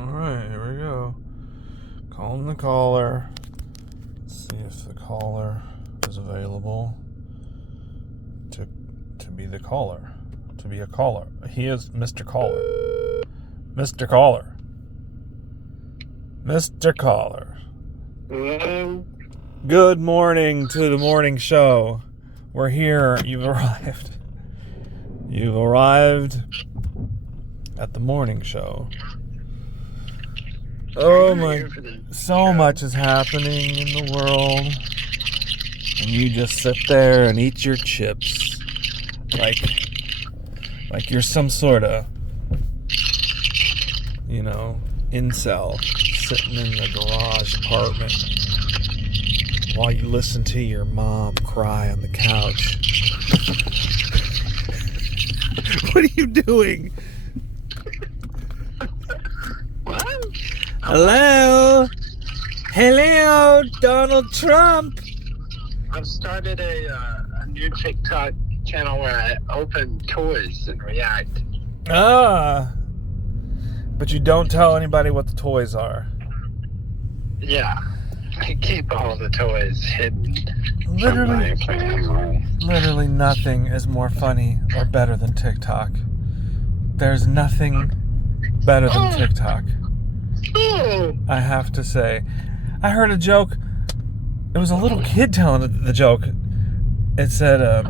Alright, here we go. Calling the caller. Let's see if the caller is available to be the caller. To be a caller. He is Mr. Caller. Mr. Caller. Mr. Caller. Hello? Good morning to the morning show. We're here. You've arrived. You've arrived at the morning show. Oh my, so much is happening in the world. And you just sit there and eat your chips. Like you're some sort of, incel sitting in the garage apartment while you listen to your mom cry on the couch. What are you doing? What? Hello? Hello, Donald Trump. I've started a new TikTok channel where I open toys and react. But you don't tell anybody what the toys are. Yeah. I keep all the toys hidden. Literally, From my family. literally nothing is more funny or better than TikTok. There's nothing better than TikTok. Oh. I have to say. I heard a joke. It was a little kid telling the joke. It said, I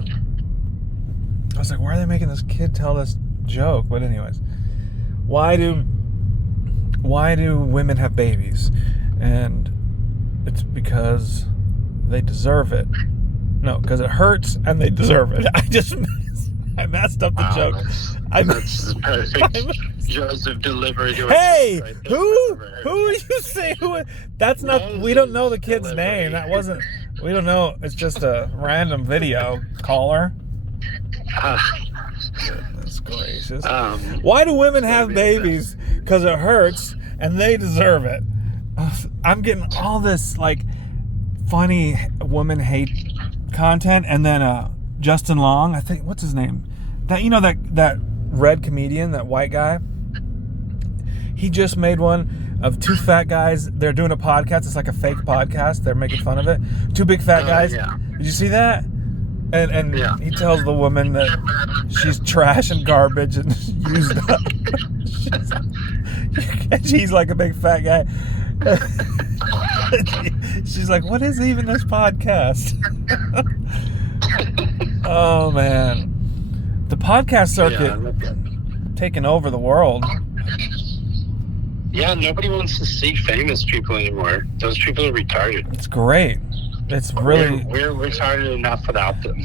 was like, why are they making this kid tell this joke? But anyways, why do women have babies? And it's because they deserve it. No, because it hurts and they deserve it. I messed up the joke. That's perfect. Joseph delivery. Hey, Right who are you saying? That's not. We don't know the kid's delivery. name. That wasn't. We don't know. It's just a random video. Caller. Goodness gracious. Why do women have babies? Because it hurts and they deserve it. I'm getting all this funny woman hate content, and then Justin Long. I think what's his name? That red comedian, that white guy. He just made one of two fat guys. They're doing a podcast. It's like a fake podcast. They're making fun of it. Two big fat guys. Yeah. Did you see that? And Yeah. he tells the woman that she's trash and garbage and used up. She's like a big fat guy. She's like, what is even this podcast? Oh man, the podcast circuit taking over the world. Yeah, nobody wants to see famous people anymore. Those people are retarded. It's great. It's really we're retarded enough without them.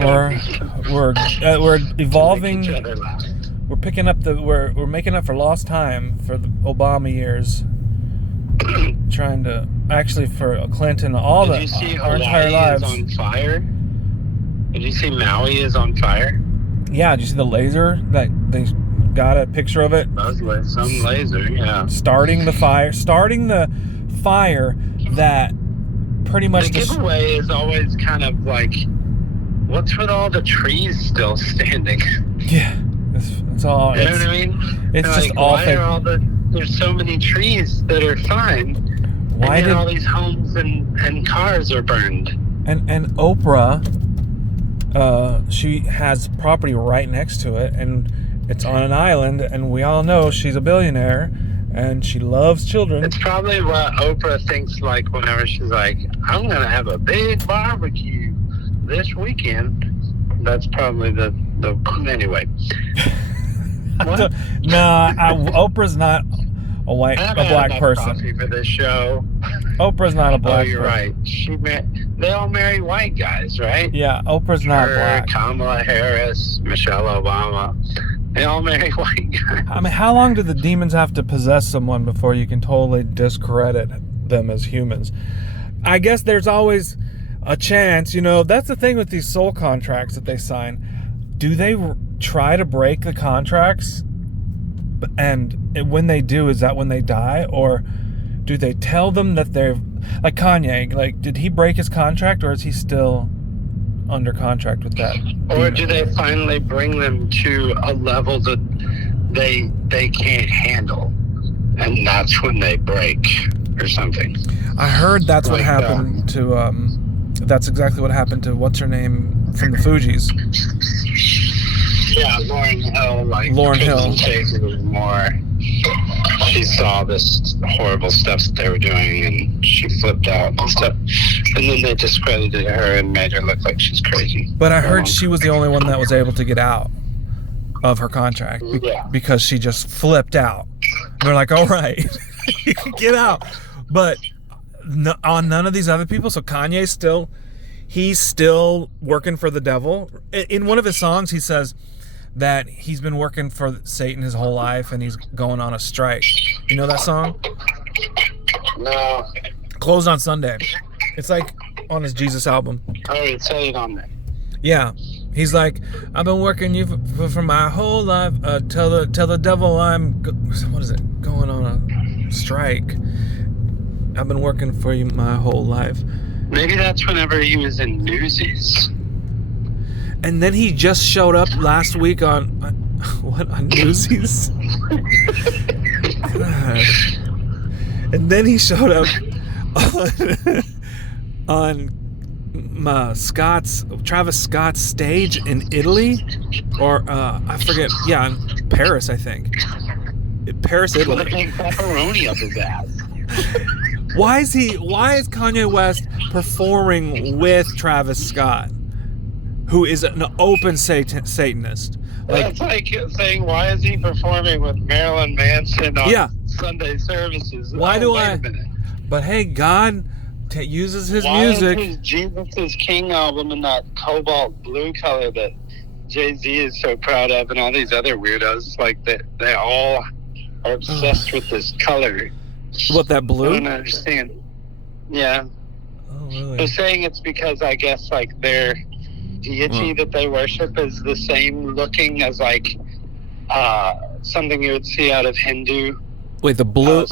we're evolving. Make each other laugh. We're picking up we're making up for lost time for the Obama years. Trying to for Clinton our Did you see our entire Hawaii lives. is on fire? Did you see Maui is on fire? Yeah, did you see the laser that they got a picture of it? That was some laser, yeah. Starting the fire that pretty much The giveaway is always kind of like, what's with all the trees still standing? Yeah, it's all. You know what I mean? It's They're just like, all why fake. are there's so many trees that are fine, Why and did then all these homes and cars are burned? and Oprah? She has property right next to it, and it's on an island, and we all know she's a billionaire, and she loves children. It's probably what Oprah thinks like whenever she's like, I'm going to have a big barbecue this weekend. That's probably the anyway. What? Oprah's not a black person. Coffee for this show. Oprah's not a black Oh, you're person. right. They all marry white guys, right? Yeah, Oprah's not black. Kamala Harris, Michelle Obama. They all marry white guys. I mean, how long do the demons have to possess someone before you can totally discredit them as humans? I guess there's always a chance, that's the thing with these soul contracts that they sign. Do they try to break the contracts? And when they do, is that when they die? Or do they tell them that they're... Like Kanye, did he break his contract, or is he still under contract with that? Or do they finally bring them to a level that they can't handle? and that's when they break or something. I heard that's what happened to. That's exactly what happened to what's her name from the Fugees. Yeah, Lauryn Hill. Lauryn Hill. Take it anymore. She saw this horrible stuff that they were doing, and she flipped out and stuff. And then they discredited her and made her look like she's crazy. But I heard she was the only one that was able to get out of her contract because she just flipped out. And they're like, all right, you can get out. But on none of these other people. So Kanye's he's still working for the devil. In one of his songs, he says that he's been working for Satan his whole life and he's going on a strike. You know that song? No. Closed on Sunday. It's like on his Jesus album. Oh, it's saying on there. Yeah. He's like, I've been working you for my whole life. Tell the devil going on a strike. I've been working for you my whole life. Maybe that's whenever he was in Newsies. And then he just showed up last week on Newsies? God. And then he showed up on Travis Scott's stage in Italy, or I forget. Yeah, in Paris, I think. Paris, Italy. With a big pepperoni up his ass. Why is Kanye West performing with Travis Scott, who is an open Satanist? That's like saying, why is he performing with Marilyn Manson on Sunday services? Wait a minute. But hey, God uses his music. Why is Jesus is King album in that cobalt blue color that Jay-Z is so proud of, and all these other weirdos, like they all are obsessed with this color. What, that blue? I don't understand. Yeah. Oh, really? They're saying it's because I guess like their deity that they worship is the same looking as like something you would see out of Hindu. Wait, the blue?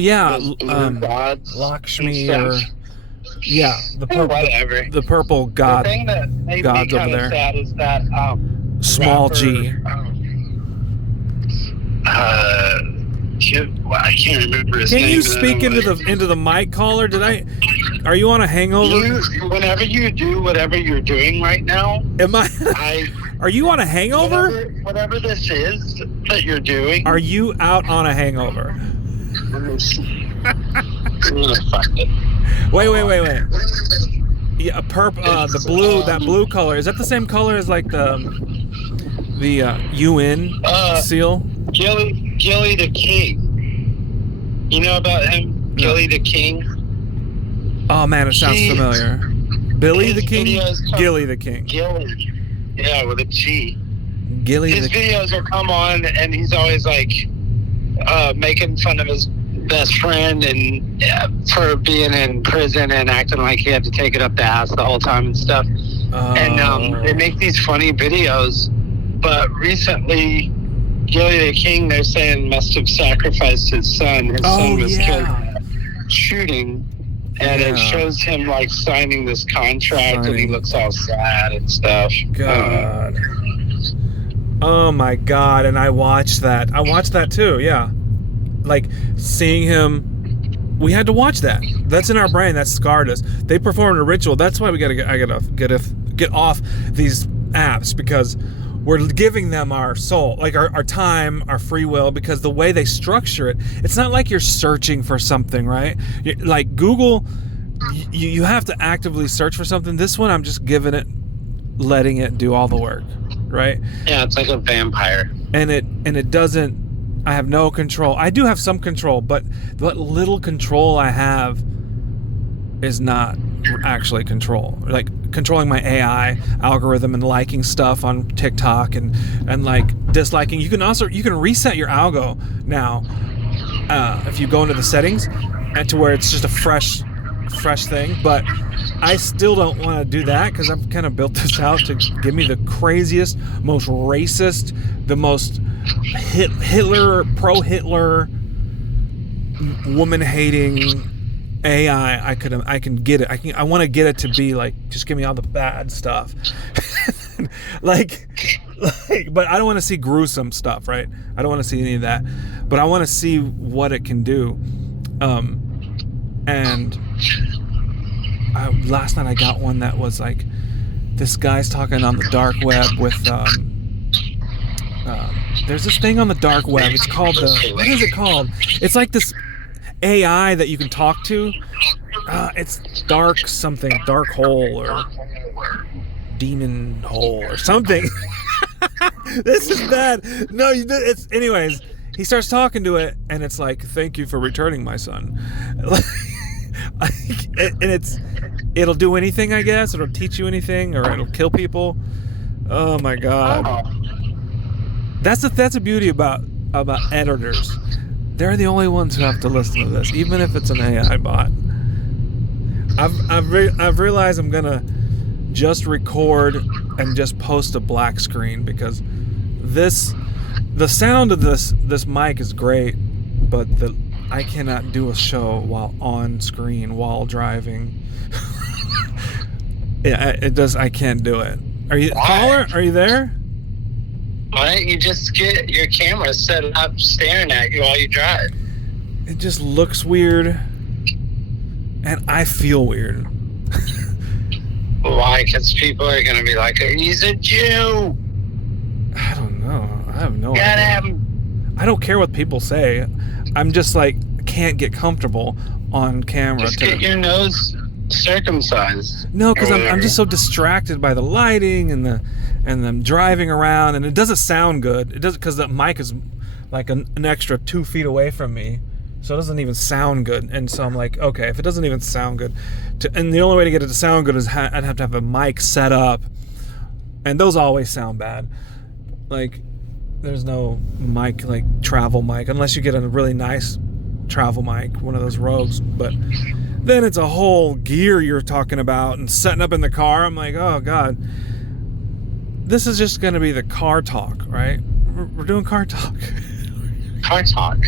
Yeah. Gods, Lakshmi or the purple. Whatever. The purple god. The thing that made gods me over there. Sad is that small rapper, G. I can't remember his name. Can you speak into the mic, caller? Are you on a hangover? Whenever you do whatever you're doing right now, are you on a hangover? Whatever this is that you're doing. Are you out on a hangover? Wait. Yeah, the blue, that blue color. Is that the same color as like the UN seal? Gilly the King. You know about him? No. Gilly the King? Oh man, it sounds familiar. Billy the King? Gilly the King. Gilly. Yeah, with a G. Gilly his videos will come on and he's always like making fun of his best friend and for being in prison and acting like he had to take it up the ass the whole time and stuff. And they make these funny videos. But recently, Gilly the King, they're saying, must have sacrificed his son. His son was killed in a shooting. And it shows him like signing this contract and he looks all sad and stuff. God. Oh my God. And I watched that. I watched that too, yeah. Like seeing him, we had to watch that. That's in our brain. That scarred us. They performed a ritual. That's why I gotta get off these apps, because we're giving them our soul, like our time, our free will, because the way they structure it, it's not like you're searching for something, right? Like Google, you have to actively search for something. This one, I'm just letting it do all the work, right? Yeah, it's like a vampire. And it doesn't, I have no control. I do have some control, but what little control I have is not actually control. Like controlling my AI algorithm and liking stuff on TikTok and like disliking. You can reset your algo now if you go into the settings and to where it's just a fresh thing. But I still don't want to do that because I've kind of built this out to give me the craziest, most racist, the most pro-Hitler, woman-hating AI I can get it. I want to get it to be like, just give me all the bad stuff. Like Like, but I don't want to see gruesome stuff, right? I don't want to see any of that, but I want to see what it can do. And last night I got one that was like, this guy's talking on the dark web with there's this thing on the dark web. It's called what is it called? It's like this AI that you can talk to. It's dark hole or demon hole or something. This is bad. No, it's anyways. He starts talking to it, and it's like, "Thank you for returning, my son." And it'll do anything, I guess. It'll teach you anything, or it'll kill people. Oh my god. That's the beauty about editors. They're the only ones who have to listen to this, even if it's an AI bot. I've realized I'm gonna just record and just post a black screen, because the sound of this mic is great, but I cannot do a show while on screen while driving. Yeah, it does. I can't do it. Caller? Are you there? Why don't you just get your camera set up staring at you while you drive? It just looks weird, and I feel weird. Why? Because people are going to be like, he's a Jew! I don't know. I have no Get idea. him! I don't care what people say. I'm just like, can't get comfortable on camera. Just get your nose circumcised. No, because I'm just so distracted by the lighting and them driving around, and it doesn't sound good. It doesn't, because the mic is like an extra 2 feet away from me, so it doesn't even sound good. And so I'm like, okay, if it doesn't even sound good, and the only way to get it to sound good is I'd have to have a mic set up, and those always sound bad. Like, there's no mic, like travel mic, unless you get a really nice travel mic, one of those Rogues. But then it's a whole gear you're talking about and setting up in the car. I'm like, oh god, this is just going to be the car talk, right? We're doing car talk. Car talk.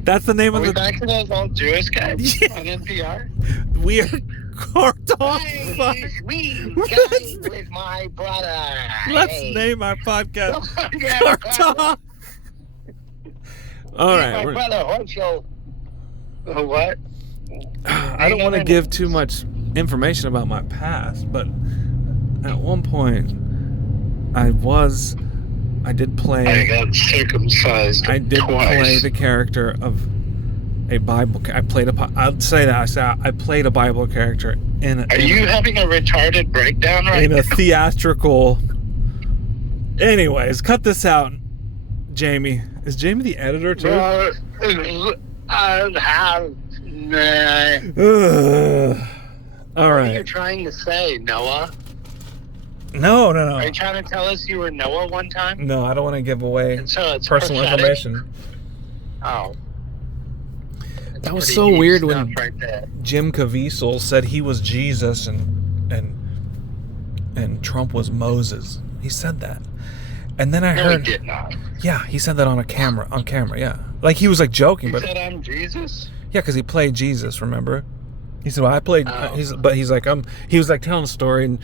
That's the name of the. Are we back to those old Jewish guys Yeah. on NPR? We are car talk. We guys with my brother. Let's Hey. name our podcast Yeah, Car Talk. All right. My brother Horschel. What? I don't want to give too much information about my past, but at one point, I did play. I got circumcised. I did twice. play the character of a Bible. I'd say that I played a Bible character Are you having a retarded breakdown right in now? a theatrical. Anyways, cut this out, Jamie. Is Jamie the editor too? I have. All What are you right. trying to say, Noah? No. Are you trying to tell us you were Noah one time? No, I don't want to give away And so it's personal prophetic? information. Oh. That was Pretty so deep weird stuff when right there. Jim Caviezel said he was Jesus and Trump was Moses. He said that. And then I No, heard he did not. yeah, he said that on camera, yeah. Like he was like joking, He but said I'm Jesus? yeah, because he played Jesus, remember? He said, well, I played, Oh. he was like telling a story and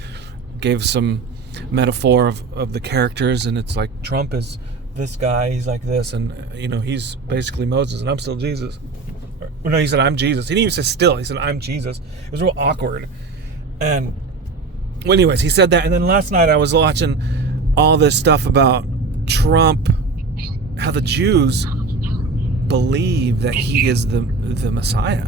gave some metaphor of the characters, and it's like Trump is this guy, he's like this, and he's basically Moses, and I'm still Jesus. Or, no, he said, I'm Jesus. He didn't even say still, he said, I'm Jesus. It was real awkward. And, well, anyways, he said that, and then last night I was watching all this stuff about Trump, how the Jews believe that he is the Messiah.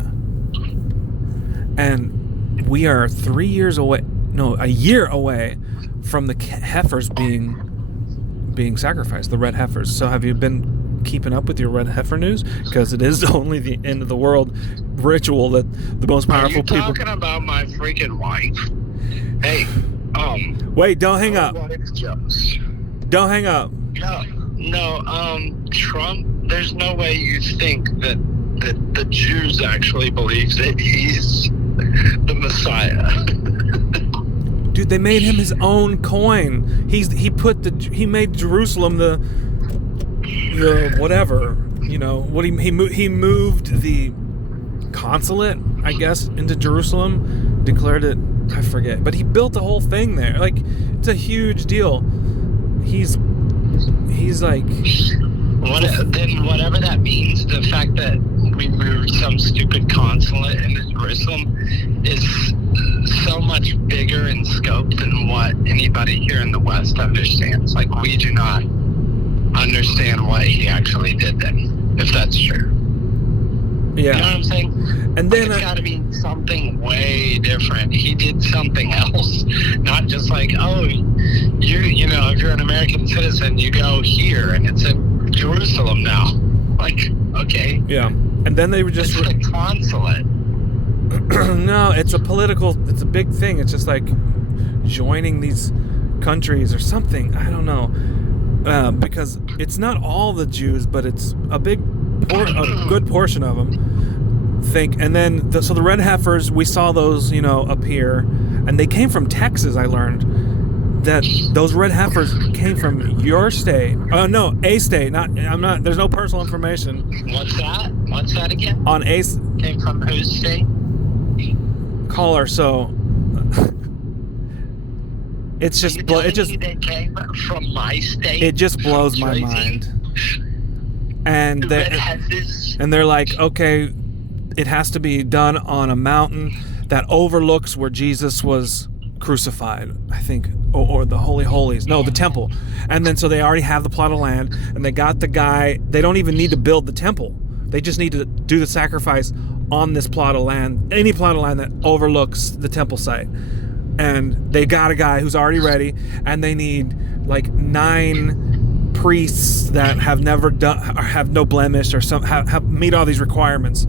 And we are a year away from the heifers being sacrificed, the red heifers. So have you been keeping up with your red heifer news? Because it is only the end of the world ritual that the most powerful people... Are you talking about my freaking wife? Hey, Wait, don't hang up. Don't hang up. No, Trump, there's no way you think that the Jews actually believe that he's the Messiah. Dude, they made him his own coin. He made Jerusalem the whatever, he moved the consulate, I guess, into Jerusalem, declared it, I forget, but he built the whole thing there. Like, it's a huge deal. he's like, then whatever that means, the fact that we moved some stupid consulate into Jerusalem is so much bigger in scope than what anybody here in the West understands. Like, we do not understand what he actually did then, if that's true. yeah. You know what I'm saying? And then it's got to be something way different. He did something else, not just like, oh, you know, if you're an American citizen, you go here, and it's in Jerusalem now. Like, okay. yeah. And then they were just it's the consulate. no, it's a big thing. It's just like joining these countries or something. I don't know. Because it's not all the Jews, but it's a good portion of them. And then so the red heifers, we saw those, you know, appear, and they came from Texas. I learned that those red heifers came from your state. No, a state. There's no personal information. What's that? What's that again? On a came from whose state? Caller. So it's just they came from my state. It just blows my mind. And they're like, okay, it has to be done on a mountain that overlooks where Jesus was crucified, I think, or the Holy Holies. No, the temple. And then so they already have the plot of land, and they got the guy. They don't even need to build the temple. They just need to do the sacrifice on this plot of land, any plot of land that overlooks the temple site. And they got a guy who's already ready, and they need like 9 priests that have never done, or have no blemish, or have meet all these requirements.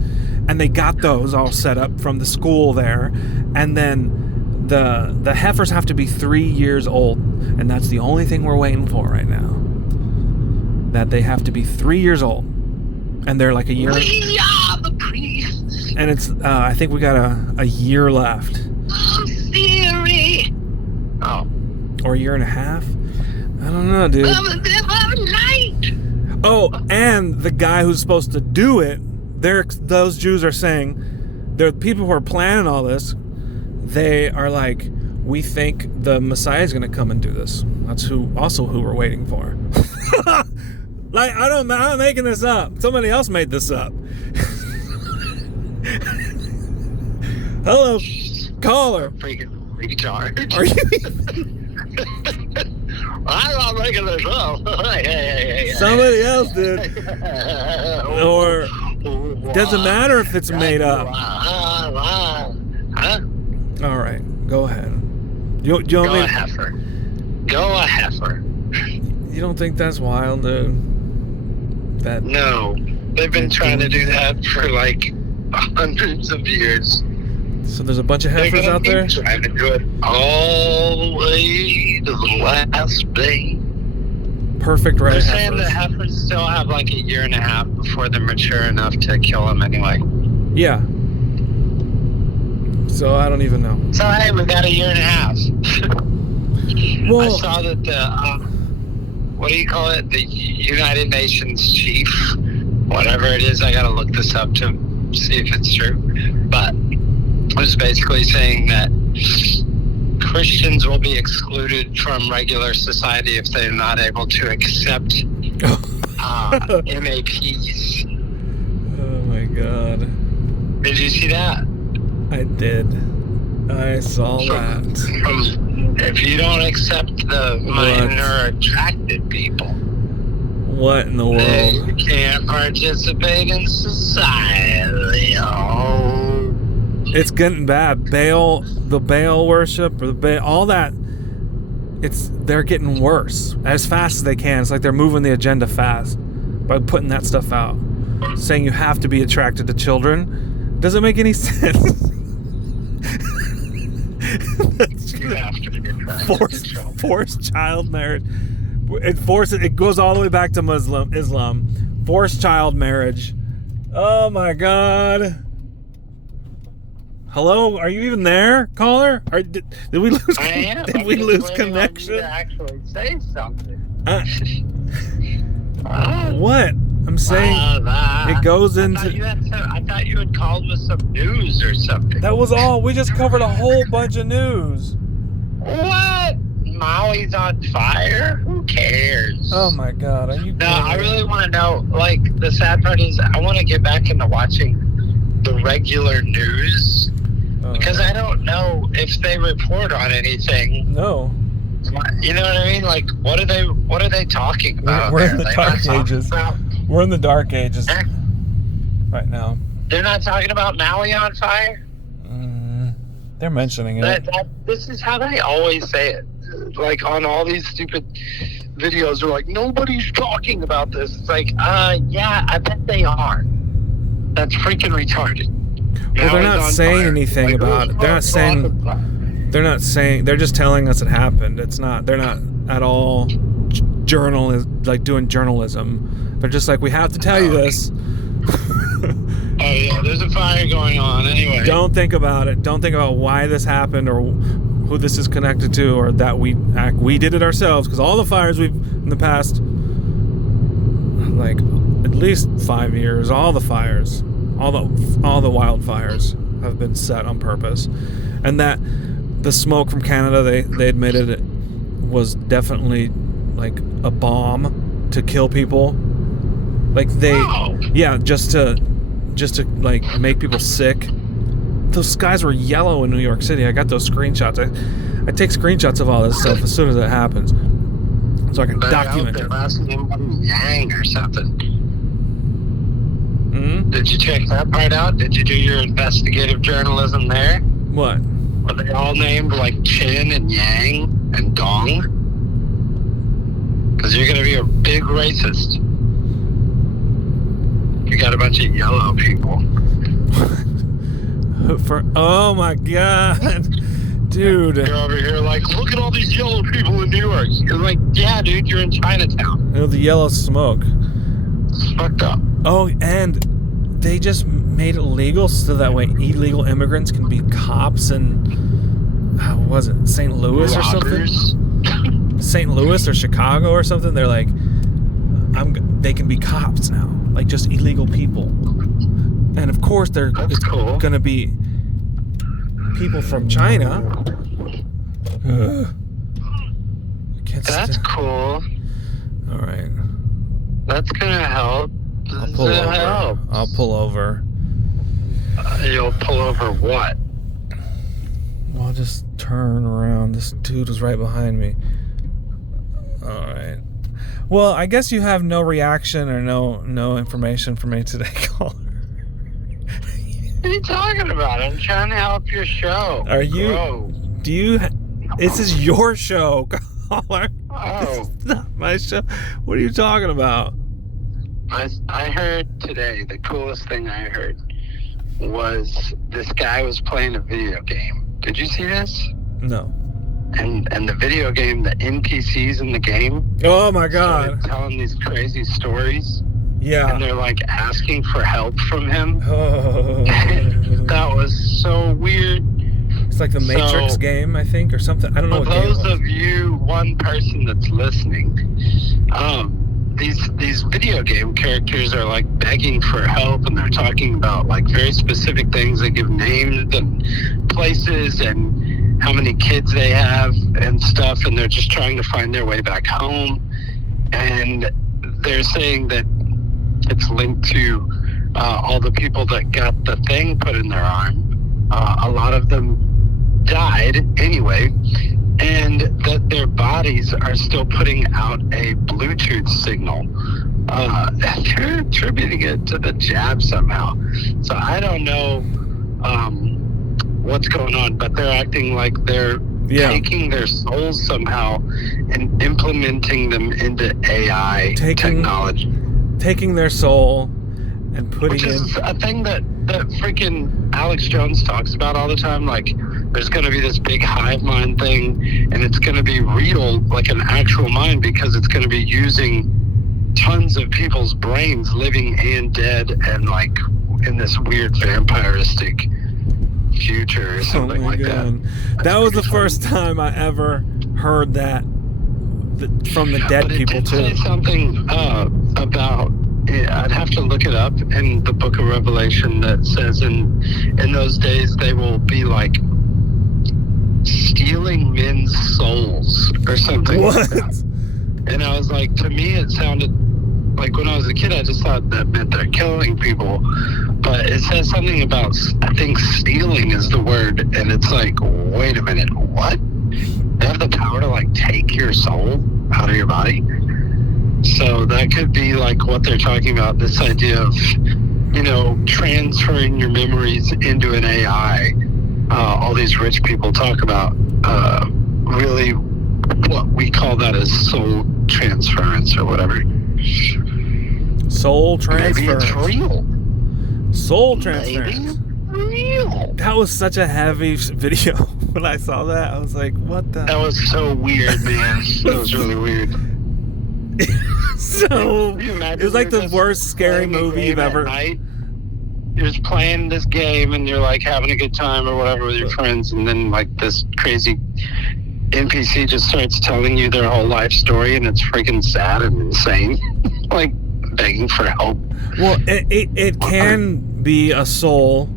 And they got those all set up from the school there. And then the heifers have to be 3 years old, and that's the only thing we're waiting for right now. That they have to be 3 years old, and they're like a year. We are the priests. And it's I think we got a year left. Theory. Oh. Or a year and a half. I don't know, dude. Oh, and the guy who's supposed to do it, those Jews are saying, the people who are planning all this, they are like, we think the Messiah is going to come and do this. That's who we're waiting for. Like, I'm not making this up. Somebody else made this up. Hello, caller. Freaking retard. Are you? I'm not making this up. Hey. Somebody else did. Or doesn't matter if it's made up. Huh? All right, go ahead. You Go a heifer. Go a heifer. You don't think that's wild, dude? No. They've been trying to do that for like hundreds of years. So there's a bunch of heifers out there? Trying to do it all the way to the last day. Perfect red They're heifers. saying the heifers still have like a year and a half before they're mature enough to kill them anyway. Yeah. So I don't even know. So hey, we got a year and a half. Well, I saw that the what do you call it? The United Nations chief, whatever it is. I gotta look this up to see if it's true. But it was basically saying that Christians will be excluded from regular society if they're not able to accept MAPs. oh my God. Did you see that? I did. I saw that. If you don't accept the minor attracted people, what in the world? you can't participate in society. Oh. It's getting bad. The Baal worship, or all that. They're getting worse as fast as they can. It's like they're moving the agenda fast by putting that stuff out, saying you have to be attracted to children. Doesn't make any sense. You have to be attracted to children. Forced child marriage. It goes all the way back to Islam. Forced child marriage. Oh my God. Hello, are you even there, caller? Did we lose? I am. Did we lose connection? You to actually say something. What? I'm saying it goes into. I thought you had called with some news or something. That was all. We just covered a whole bunch of news. What? Maui's on fire? Who cares? Oh my God, are you No, kidding I me? really want to know. Like, the sad part is, I want to get back into watching the regular news because I don't know if they report on anything. No. You know what I mean? Like, what are they talking about? We're in there? the They're dark not talking ages. about- We're in the dark ages right now. They're not talking about Maui on fire. They're mentioning it. This is how they always say it. Like, on all these stupid videos, they're like, nobody's talking about this. It's like, yeah, I bet they are. That's freaking retarded. Well, they're not saying anything about it. They're not saying. They're just telling us it happened. It's not. They're not at all doing journalism. They're just like, we have to tell you this. Oh yeah, there's a fire going on. Anyway, Don't think about it. Don't think about why this happened or who this is connected to, or that we did it ourselves. Because all the fires we've in the past, like at least 5 years, all the fires, all the wildfires have been set on purpose, and that the smoke from Canada, they admitted it was definitely like a bomb to kill people. Like just to like make people sick. Those skies were yellow in New York City. I got those screenshots. I take screenshots of all this stuff as soon as it happens, so I can document it. Last name Yang or something. Mm-hmm. Did you check that part out? Did you do your investigative journalism there? What? Were they all named like Chin and Yang and Dong? Because you're going to be a big racist. You got a bunch of yellow people. Oh my God, dude! You're over here like, look at all these yellow people in New York. You're like, yeah, dude, you're in Chinatown. The yellow smoke. It's fucked up. Oh, and they just made it legal so that way illegal immigrants can be cops in, how was it, St. Louis or something? St. Louis or Chicago or something. They're like, they can be cops now, like just illegal people. And of course, it's cool. Going to be people from China. That's cool. All right. That's gonna help. I'll pull over. You'll pull over what? I'll just turn around. This dude was right behind me. All right. Well, I guess you have no reaction or no information for me today, caller. What are you talking about? I'm trying to help your show. Are you? Grow. Do you? This is your show, caller. Oh. This is not my show. What are you talking about? I heard today, the coolest thing I heard was this guy was playing a video game. Did you see this? No. And the video game, the NPCs in the game. Oh my God. Started telling these crazy stories. Yeah. And they're like asking for help from him. Oh. That was so weird. It's like the Matrix game, I think, or something. I don't know what game it was. For those of you, one person that's listening, these video game characters are like begging for help, and they're talking about like very specific things. They give names and places and how many kids they have and stuff, and they're just trying to find their way back home. And they're saying that it's linked to all the people that got the thing put in their arm. A lot of them died anyway, and that their bodies are still putting out a Bluetooth signal. They're attributing it to the jab somehow. So I don't know what's going on, but they're acting like they're taking their souls somehow and implementing them into AI technology. Taking their soul and putting Which is a thing that freaking Alex Jones talks about all the time. Like, there's going to be this big hive mind thing, and it's going to be real, like an actual mind, because it's going to be using tons of people's brains, living and dead, and like in this weird vampiristic future or something like that. That was the first time I ever heard that from the dead people too. Say something about. I'd have to look it up in the Book of Revelation that says in those days they will be like stealing men's souls or something. What? And I was like, to me, it sounded like when I was a kid, I just thought that meant they're killing people. But it says something about, I think stealing is the word. And it's like, wait a minute, what? They have the power to like take your soul out of your body. So that could be like what they're talking about, this idea of, you know, transferring your memories into an AI. All these rich people talk about really what we call that as soul transference or whatever. Soul transference. Maybe it's real. Soul transference. Maybe real. That was such a heavy video. When I saw that, I was like, what the? That was so weird, man. That was really weird. So, it was like the worst scary movie you've ever... You're just playing this game and you're like having a good time or whatever with your friends, and then like this crazy NPC just starts telling you their whole life story, and it's freaking sad and insane. Like begging for help. Well, it can be a soul,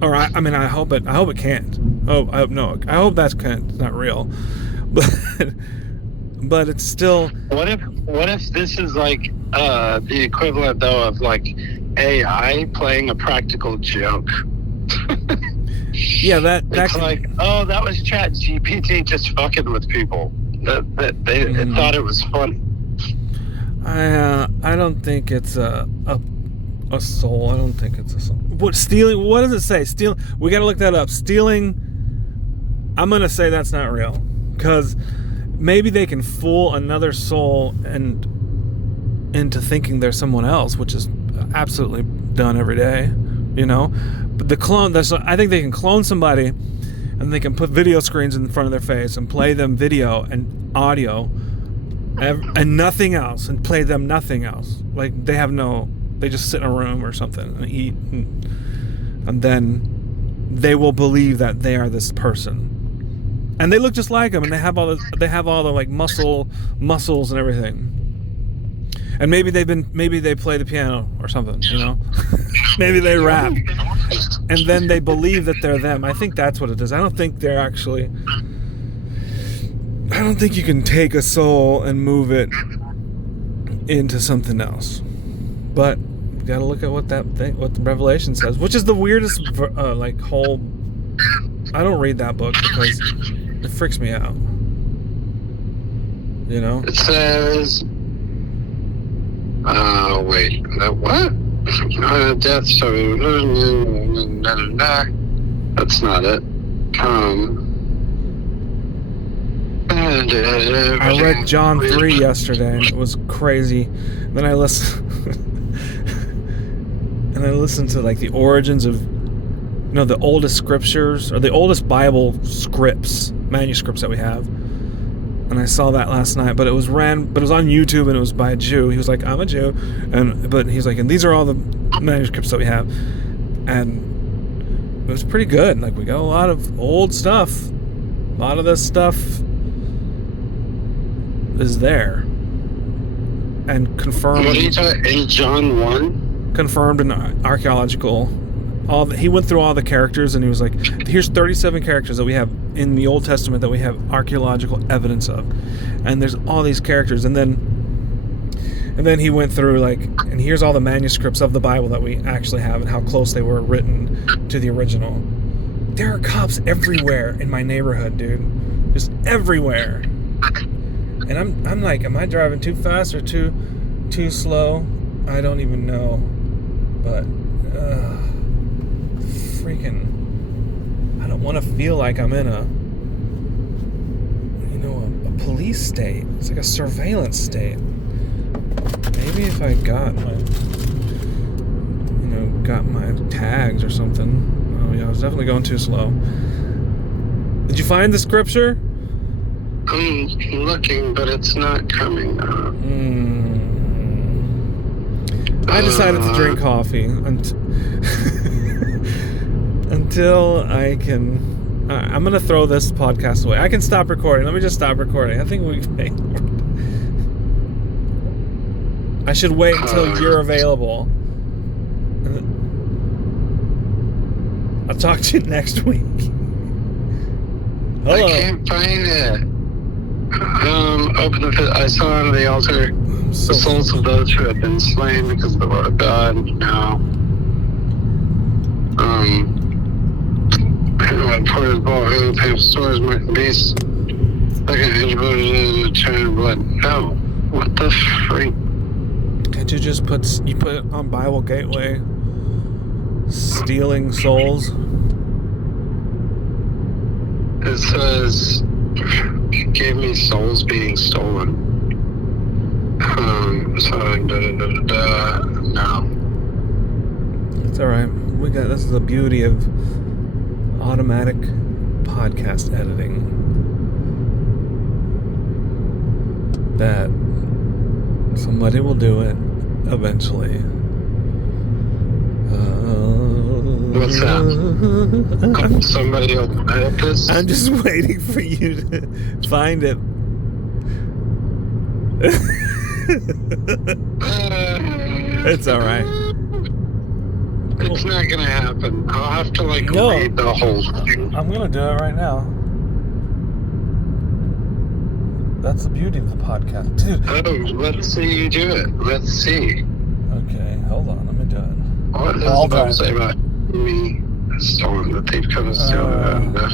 or I mean, I hope it can't. Oh, I hope that's not real, but it's still. What if this is like the equivalent though of like AI playing a practical joke? Yeah, it's like, oh, that was Chat GPT just fucking with people. That they thought it was funny. I don't think it's a soul. I don't think it's a soul. What stealing? What does it say? Steal. We got to look that up. Stealing. I'm gonna say that's not real, because maybe they can fool another soul and into thinking they're someone else, which is absolutely done every day, you know. But the clone, I think they can clone somebody, and they can put video screens in front of their face and play them video and audio and nothing else, and play them nothing else. Like they just sit in a room or something and eat, and then they will believe that they are this person. And they look just like them, and they have all the like muscles and everything. And maybe they play the piano or something, you know. Maybe they rap, and then they believe that they're them. I think that's what it is. I don't think you can take a soul and move it into something else. But you gotta look at what the Revelation says, which is the weirdest whole. I don't read that book because it freaks me out. You know? It says, wait, what? Death, so, that's not it. I read John 3 yesterday, and it was crazy. Then I listened to like the origins of, the oldest scriptures, or the oldest Bible manuscripts that we have. And I saw that last night, but it was on YouTube, and it was by a Jew. He was like, I'm a Jew, but he's like, and these are all the manuscripts that we have, and it was pretty good. Like, we got a lot of old stuff. A lot of this stuff is there and confirmed. What are you talking in John 1? Confirmed in archaeological. He went through all the characters, and he was like, here's 37 characters that we have in the Old Testament that we have archaeological evidence of, and there's all these characters, and then he went through and here's all the manuscripts of the Bible that we actually have and how close they were written to the original. There are cops everywhere in my neighborhood, dude, just everywhere. And I'm like, am I driving too fast or too slow? I don't even know, but freaking, I don't want to feel like I'm in a police state. It's like a surveillance state. Maybe if I got my tags or something. Oh yeah, I was definitely going too slow. Did you find the scripture? I'm looking, but it's not coming up. I decided to drink coffee until I can. I'm going to throw this podcast away. I can stop recording. Let me just stop recording. I think I should wait until you're available. I'll talk to you next week. Hello. I can't find it. Open the pit. I saw on the altar the souls of those who have been slain because of the word of God. Now, pour his ball, who pay stores, mark the beast, like an angel in a turn of blood. No. What the freak? Can't you just put it on Bible Gateway? Stealing souls. It says, gave me souls being stolen. No. It's all right. This is the beauty of automatic podcast editing. That somebody will do it eventually. What's that? Somebody will edit this? I'm just waiting for you to find it. It's all right. It's not gonna happen. I'll have to read the whole thing. I'm gonna do it right now. That's the beauty of the podcast, dude. Oh, let's see you do it. Let's see. Okay, hold on. Let me do it. What does the Bible say about me? Stolen, the thief comes to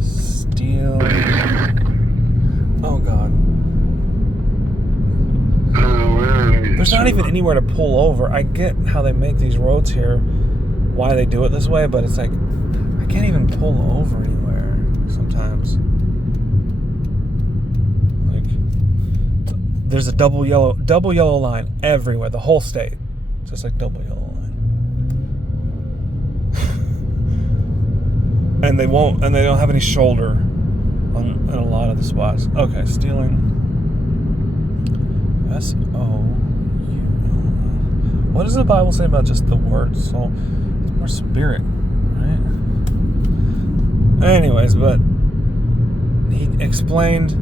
steal. Oh God. There's not even anywhere to pull over. I get how they make these roads here, why they do it this way, but it's like I can't even pull over anywhere sometimes. Like there's a double yellow line everywhere, the whole state. Just like double yellow line. And they don't have any shoulder in a lot of the spots. Okay, stealing. S-O-U-L. What does the Bible say about just the word soul? It's more spirit, right? Anyways, but he explained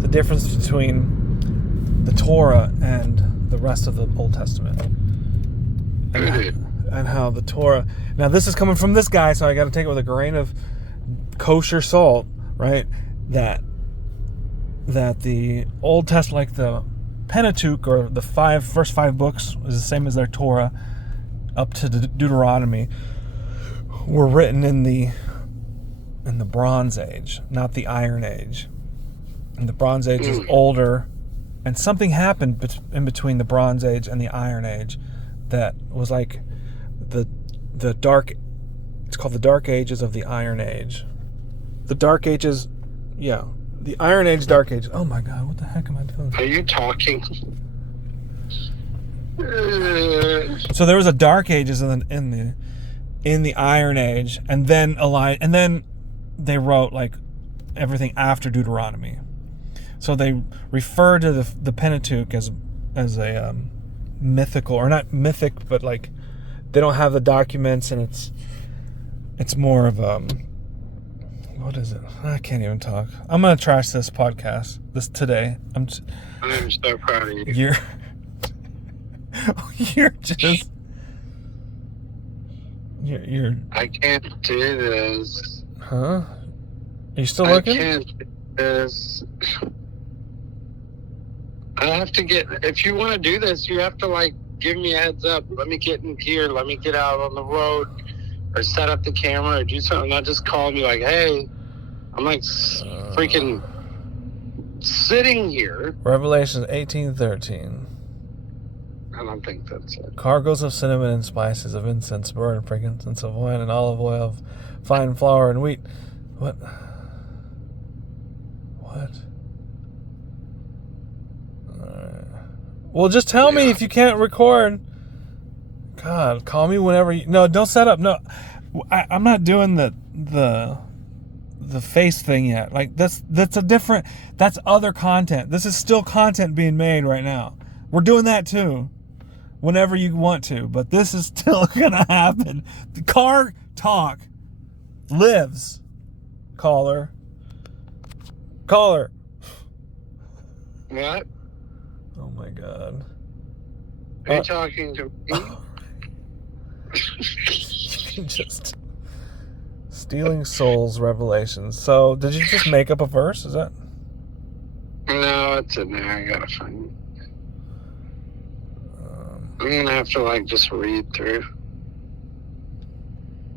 the difference between the Torah and the rest of the Old Testament. And how the Torah... Now, this is coming from this guy, so I got to take it with a grain of kosher salt, right? That the Old Testament, like the Pentateuch, or the first five books, is the same as their Torah, up to Deuteronomy, were written in the Bronze Age, not the Iron Age. And the Bronze Age is older, and something happened in between the Bronze Age and the Iron Age that was like the dark. It's called the Dark Ages of the Iron Age. The Dark Ages, yeah. The Iron Age, Dark Age. Oh my God, what the heck am I doing? Are you talking? So there was a Dark Ages in the Iron Age, and then they wrote like everything after Deuteronomy. So they refer to the Pentateuch as a mythical, or not mythic, but like they don't have the documents, and it's more of what is it? I can't even talk. I'm gonna trash this podcast today. I'm so proud of you. You're just you're. I can't do this. Huh? Are you still looking? I can't do this. I have to get. If you want to do this, you have to give me a heads up. Let me get in gear. Let me get out on the road, or set up the camera, or do something. Not just call me like, hey, I'm freaking sitting here. Revelation 18:13. I don't think that's it. Cargoes of cinnamon and spices, of incense, myrrh and frankincense, of wine and olive oil, of fine flour and wheat. What? Well, just tell me if you can't record. God, call me whenever you... No, don't set up. No, I'm not doing the face thing yet. Like, that's a different... That's other content. This is still content being made right now. We're doing that too. Whenever you want to. But this is still gonna happen. The car talk lives. Caller. What? Oh my God. Are you talking to me? Just stealing souls revelations. So, did you just make up a verse? Is that? what's in there? I gotta find it. I'm gonna have to like just read through.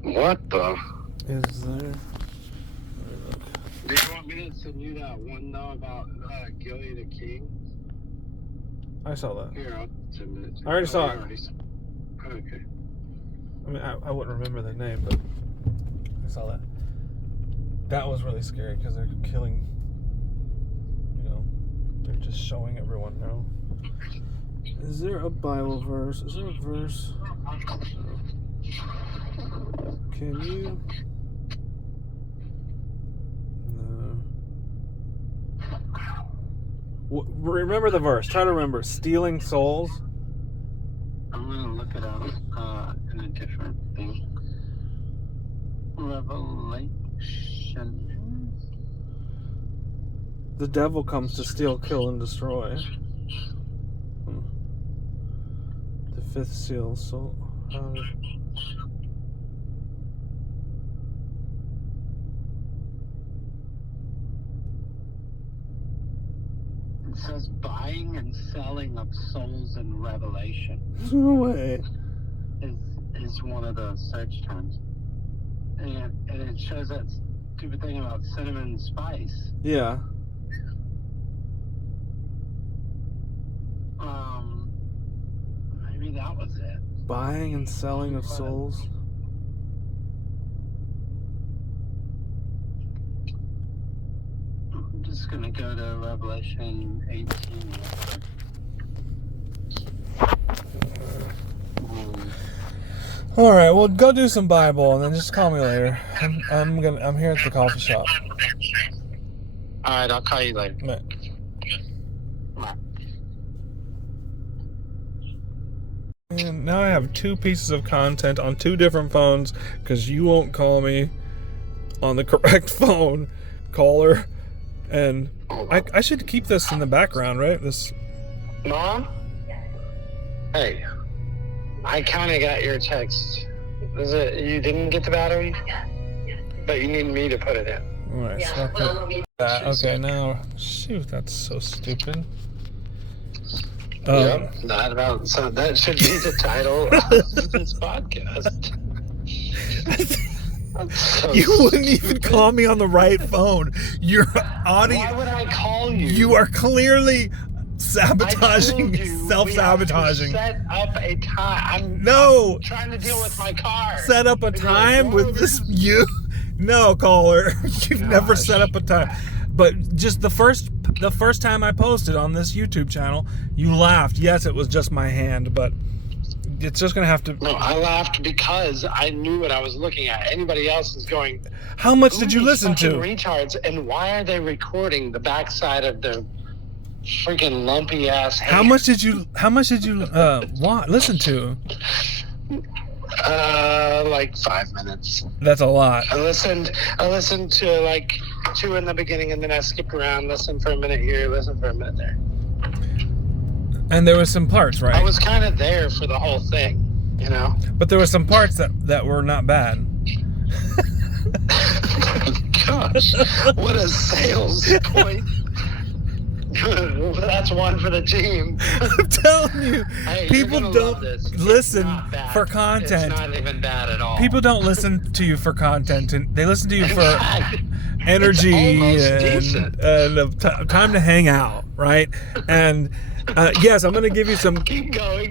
What the? Is there? Do you want me to send you that one though about Gilly the King? I saw that. Here, I'll send it. I already saw it. Okay. I mean, I wouldn't remember the name, but I saw that. That was really scary because they're killing. You know, they're just showing everyone now. Is there a Bible verse? Is there a verse? Can you? No. Remember the verse. Try to remember. Stealing souls. I'm gonna look it up in a different thing. Revelation. The devil comes to steal, kill, and destroy. The fifth seal. So. It says buying and selling of souls in Revelation No way. is one of the search terms. And it shows that stupid thing about cinnamon spice. Yeah. Maybe that was it. Buying and selling of souls. I'm just gonna go to Revelation 18. All right, well, go do some Bible and then just call me later. I'm here at the coffee shop. All right, I'll call you later. Right. And now I have 2 pieces of content on 2 different phones because you won't call me on the correct phone, caller. And I should keep this in the background, right? This. Mom? Hey, I kind of got your text. Is it you didn't get the battery? But you need me to put it in. All right, so I'll put that. Okay, now, shoot, that's so stupid. Yep, so that should be the title of this podcast. So You wouldn't even call me on the right phone. Your audio. Why would I call you? You are clearly sabotaging, self-sabotaging. Set up a time. No. I'm trying to deal with my car. Set up a time with this. You. No, caller. You've never set up a time. But just the first time I posted on this YouTube channel, you laughed. Yes, it was just my hand, but it's just gonna have to. No, I laughed because I knew what I was looking at. Anybody else is going. How much did you listen to? Retards, and why are they recording the backside of the freaking lumpy ass hand? How much did you listen to? Like 5 minutes. That's a lot. I listened to like 2 in the beginning, and then I skipped around, listened for a minute here, listened for a minute there. And there was some parts, right? I was kind of there for the whole thing, you know? But there were some parts that were not bad. Gosh, what a sales point. That's one for the team. I'm telling you, hey, people don't listen for content. It's not even bad at all. People don't listen to you for content, and they listen to you for energy and time to hang out, right? And yes, I'm going to give you some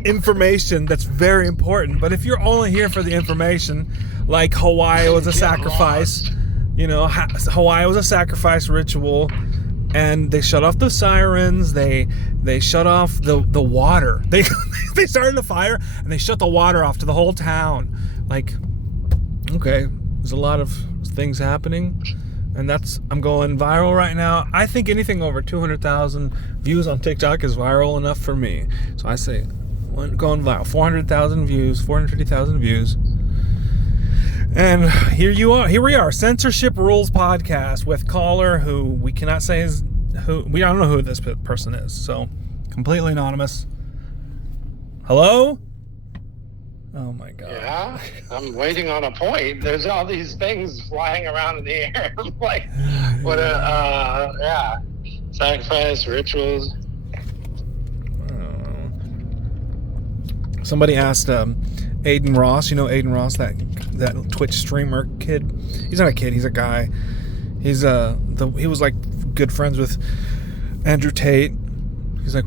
information that's very important. But if you're only here for the information, like Hawaii was a sacrifice, you know, Hawaii was a sacrifice ritual. And they shut off the sirens. They shut off the water. They started a fire and they shut the water off to the whole town. Like, okay, there's a lot of things happening, and I'm going viral right now. I think anything over 200,000 views on TikTok is viral enough for me. So I say, going viral. 400,000 views, 450,000 views. And here we are, Censorship Rules Podcast with caller who we cannot say we don't know who this person is, so completely anonymous. Hello? Oh my God. Yeah, I'm waiting on a point. There's all these things flying around in the air. I'm like, yeah. Sacrifice, rituals. Somebody asked Aiden Ross. You know Aiden Ross, that Twitch streamer kid. He's not a kid. He's a guy. He's he was like good friends with Andrew Tate. He's like,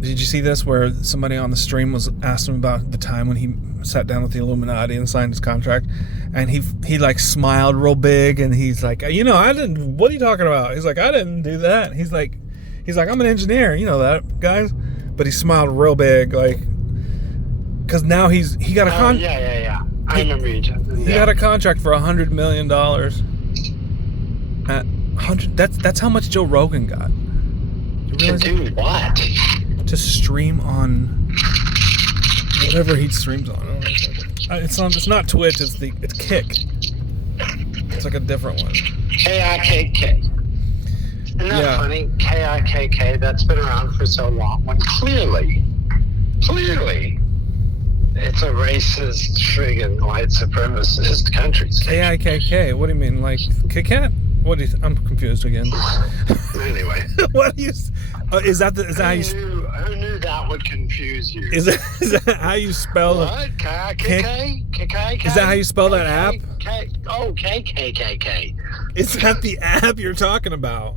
did you see this? Where somebody on the stream was asked him about the time when he sat down with the Illuminati and signed his contract, and he like smiled real big, and he's like, I didn't. What are you talking about? He's like, I didn't do that. He's like, I'm an engineer. You know that, guys. But he smiled real big, like, because now he got a contract. Yeah. I remember you talking. He got a contract for $100 million. That's how much Joe Rogan got. To do what? To stream on whatever he streams on. I don't know. It's not Twitch. It's Kick. It's like a different one. KIKK. Isn't that funny? KIKK. That's been around for so long. When clearly, it's a racist, friggin' white supremacist country. KIKK. What do you mean? Like Kit Kat? I'm confused again. Anyway. What do you? Is that how you? Who knew that would confuse you? Is that how you spell? What? KKK? Is that how you spell that app? KKK. Is that the app you're talking about?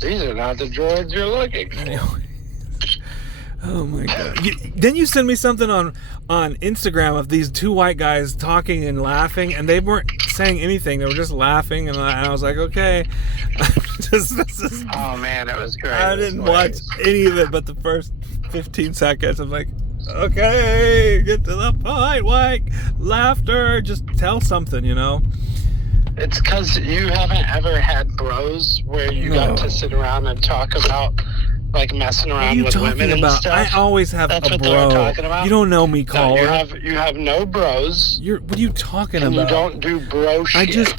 These are not the droids you're looking for. Oh my god! Then you send me something on Instagram of these two white guys talking and laughing, and they weren't saying anything; they were just laughing, and I was like, okay. Oh man, it was great. I didn't watch any of it, but the first 15 seconds, I'm like, okay, get to the point, white laughter. Just tell something, It's because you haven't ever had bros where you got to sit around and talk about. Like messing around with women and stuff. I always have That's a what bro. they're talking about. You don't know me, caller. No, you have no bros. What are you talking and about? You don't do bro shit. I just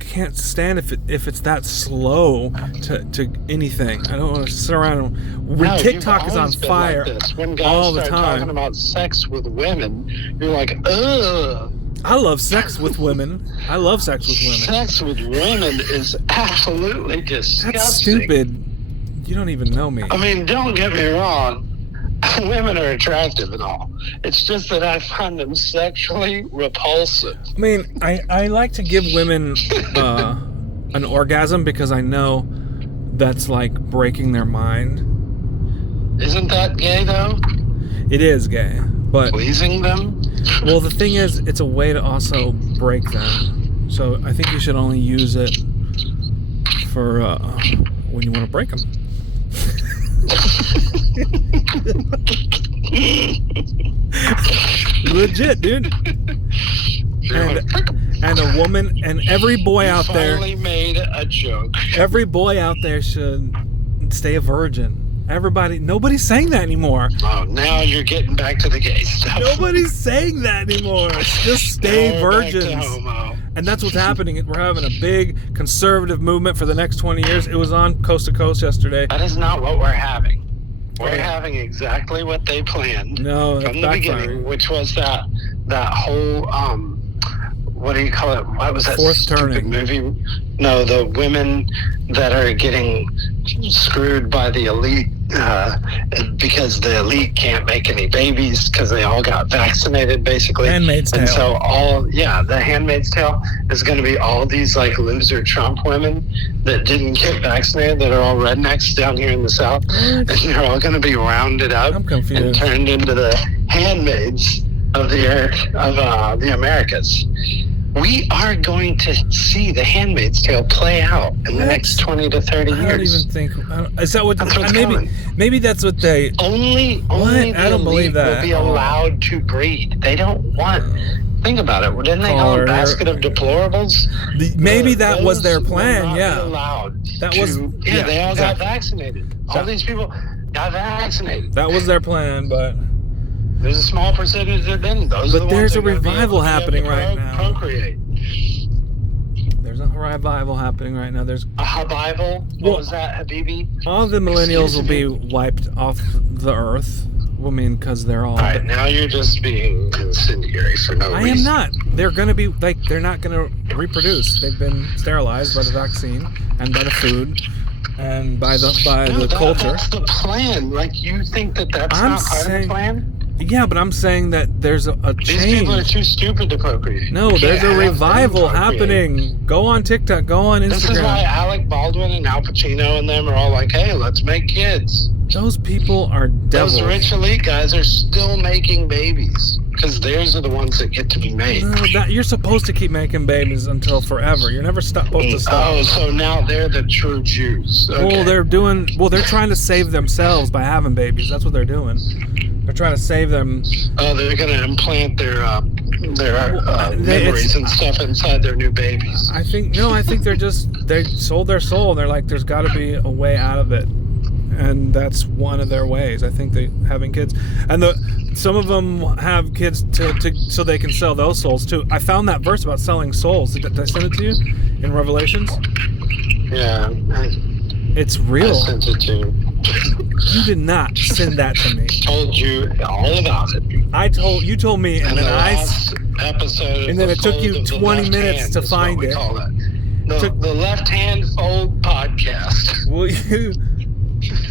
can't stand if it's that slow to anything. I don't want to sit around when TikTok is on fire when guys all the start time. Talking about sex with women, you're like, ugh. I love sex with women. I love sex with women. Sex with women is absolutely disgusting. That's stupid. You don't even know me. I mean, don't get me wrong. Women are attractive and all. It's just that I find them sexually repulsive. I mean, I like to give women an orgasm because I know that's like breaking their mind. Isn't that gay though? It is gay, but pleasing them? Well, the thing is, it's a way to also break them. So I think you should only use it for when you want to break them. Legit, dude. And a woman, and every boy out there. Finally made a joke. Every boy out there should stay a virgin. Nobody's saying that anymore. Oh, now you're getting back to the gay stuff. Nobody's saying that anymore. It's just stay virgins. Back to homo. And that's what's happening. We're having a big conservative movement for the next 20 years. It was on Coast to Coast yesterday. That is not what we're having. We're having exactly what they planned from the beginning, which was that whole what do you call it? What was that stupid movie? No, the women that are getting screwed by the elite because the elite can't make any babies because they all got vaccinated, basically. Handmaid's Tale. And so the Handmaid's Tale is going to be all these like loser Trump women that didn't get vaccinated, that are all rednecks down here in the South, and they're all going to be rounded up and turned into the handmaids of the Americas. We are going to see the Handmaid's Tale play out in the next 20 to 30 years. I don't even think. Is that what? Maybe that's what they. Only the I don't believe that. Will be allowed to breed. They don't want. Think about it. Didn't they call it a basket of deplorables? Maybe that was their plan. Yeah. Allowed Yeah, they all got vaccinated. All these people got vaccinated. That was their plan, but. There's a small percentage that didn't. But there's a revival happening right now. Procreate. There's a revival happening right now. There's a revival. What was that, Habibi? All the millennials will be wiped off the earth. I mean, because they're all. All right, now you're just being incendiary for no reason. I am not. They're going to be they're not going to reproduce. They've been sterilized by the vaccine and by the food. and by the culture. That's the plan. Like, you think that's not part of the plan? Yeah, but I'm saying that there's a change. These people are too stupid to procreate. No, there's a revival happening. Go on TikTok. Go on Instagram. This is why Alec Baldwin and Al Pacino and them are all like, hey, let's make kids. Those people are devils. Those rich elite guys are still making babies because theirs are the ones that get to be made. No, you're supposed to keep making babies until forever. You're never supposed to stop. Oh, so now they're the true Jews. Okay. They're trying to save themselves by having babies. That's what they're doing. They're trying to save them. Oh, they're going to implant their memories and stuff inside their new babies. I think they sold their soul, and they're like, there's got to be a way out of it. And that's one of their ways. I think having kids, and some of them have kids so they can sell those souls too. I found that verse about selling souls. Did I send it to you in Revelations? Yeah, it's real. I sent it to you. You did not send that to me. Told you all about it. You told me, and then last episode. And then it took you 20 minutes to find it. The Left Hand Fold podcast. Will you?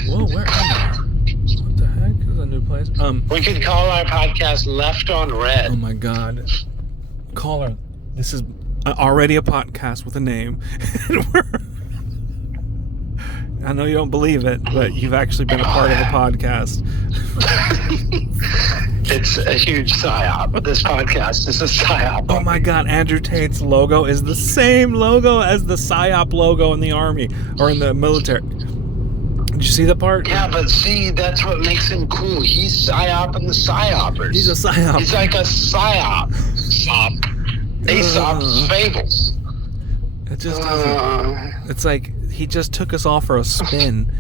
Whoa, where am I? What the heck? This is a new place. We could call our podcast Left on Red. Oh my God. Caller, this is already a podcast with a name. I know you don't believe it, but you've actually been a part of a podcast. It's a huge psyop. This podcast is a psyop. Oh my God, Andrew Tate's logo is the same logo as the psyop logo in the army or in the military. Did you see the part? Yeah, but see, that's what makes him cool. He's psyoping the psyopers. He's a psyop. He's like a psyop. Aesop's fables. It just doesn't. It's like he just took us all for a spin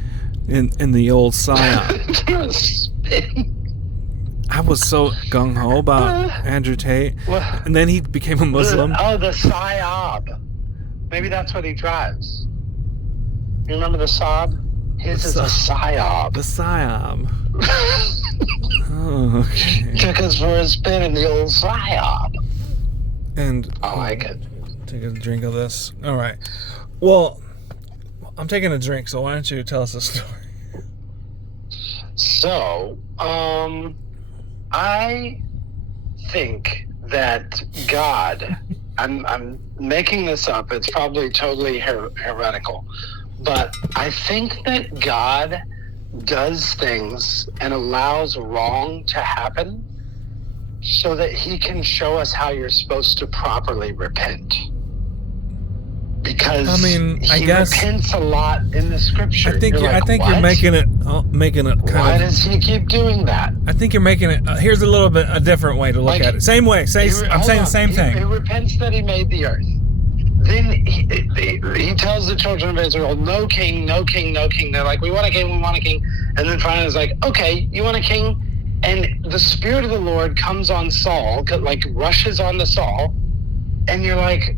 in the old psyop. Spin. I was so gung-ho about Andrew Tate. And then he became a Muslim. The psyop. Maybe that's what he drives. You remember the Saab? His is a psyop. The psyop. Oh, okay. Took us for a spin in the old psyop. And I like it. Take a drink of this. All right. Well, I'm taking a drink, so why don't you tell us a story? So, I think that God, I'm making this up. It's probably totally heretical. But I think that God does things and allows wrong to happen so that he can show us how you're supposed to properly repent. Because he repents a lot in the scripture. I think you're making it kind of. Why does he keep doing that? I think you're making it. Here's a little bit a different way to look at it. Same way. I'm saying the same thing. He repents that he made the earth. Then he tells the children of Israel, no king, no king, no king. They're like, we want a king, we want a king. And then finally it's like, okay, you want a king? And the Spirit of the Lord comes on Saul, like rushes onto Saul. And you're like,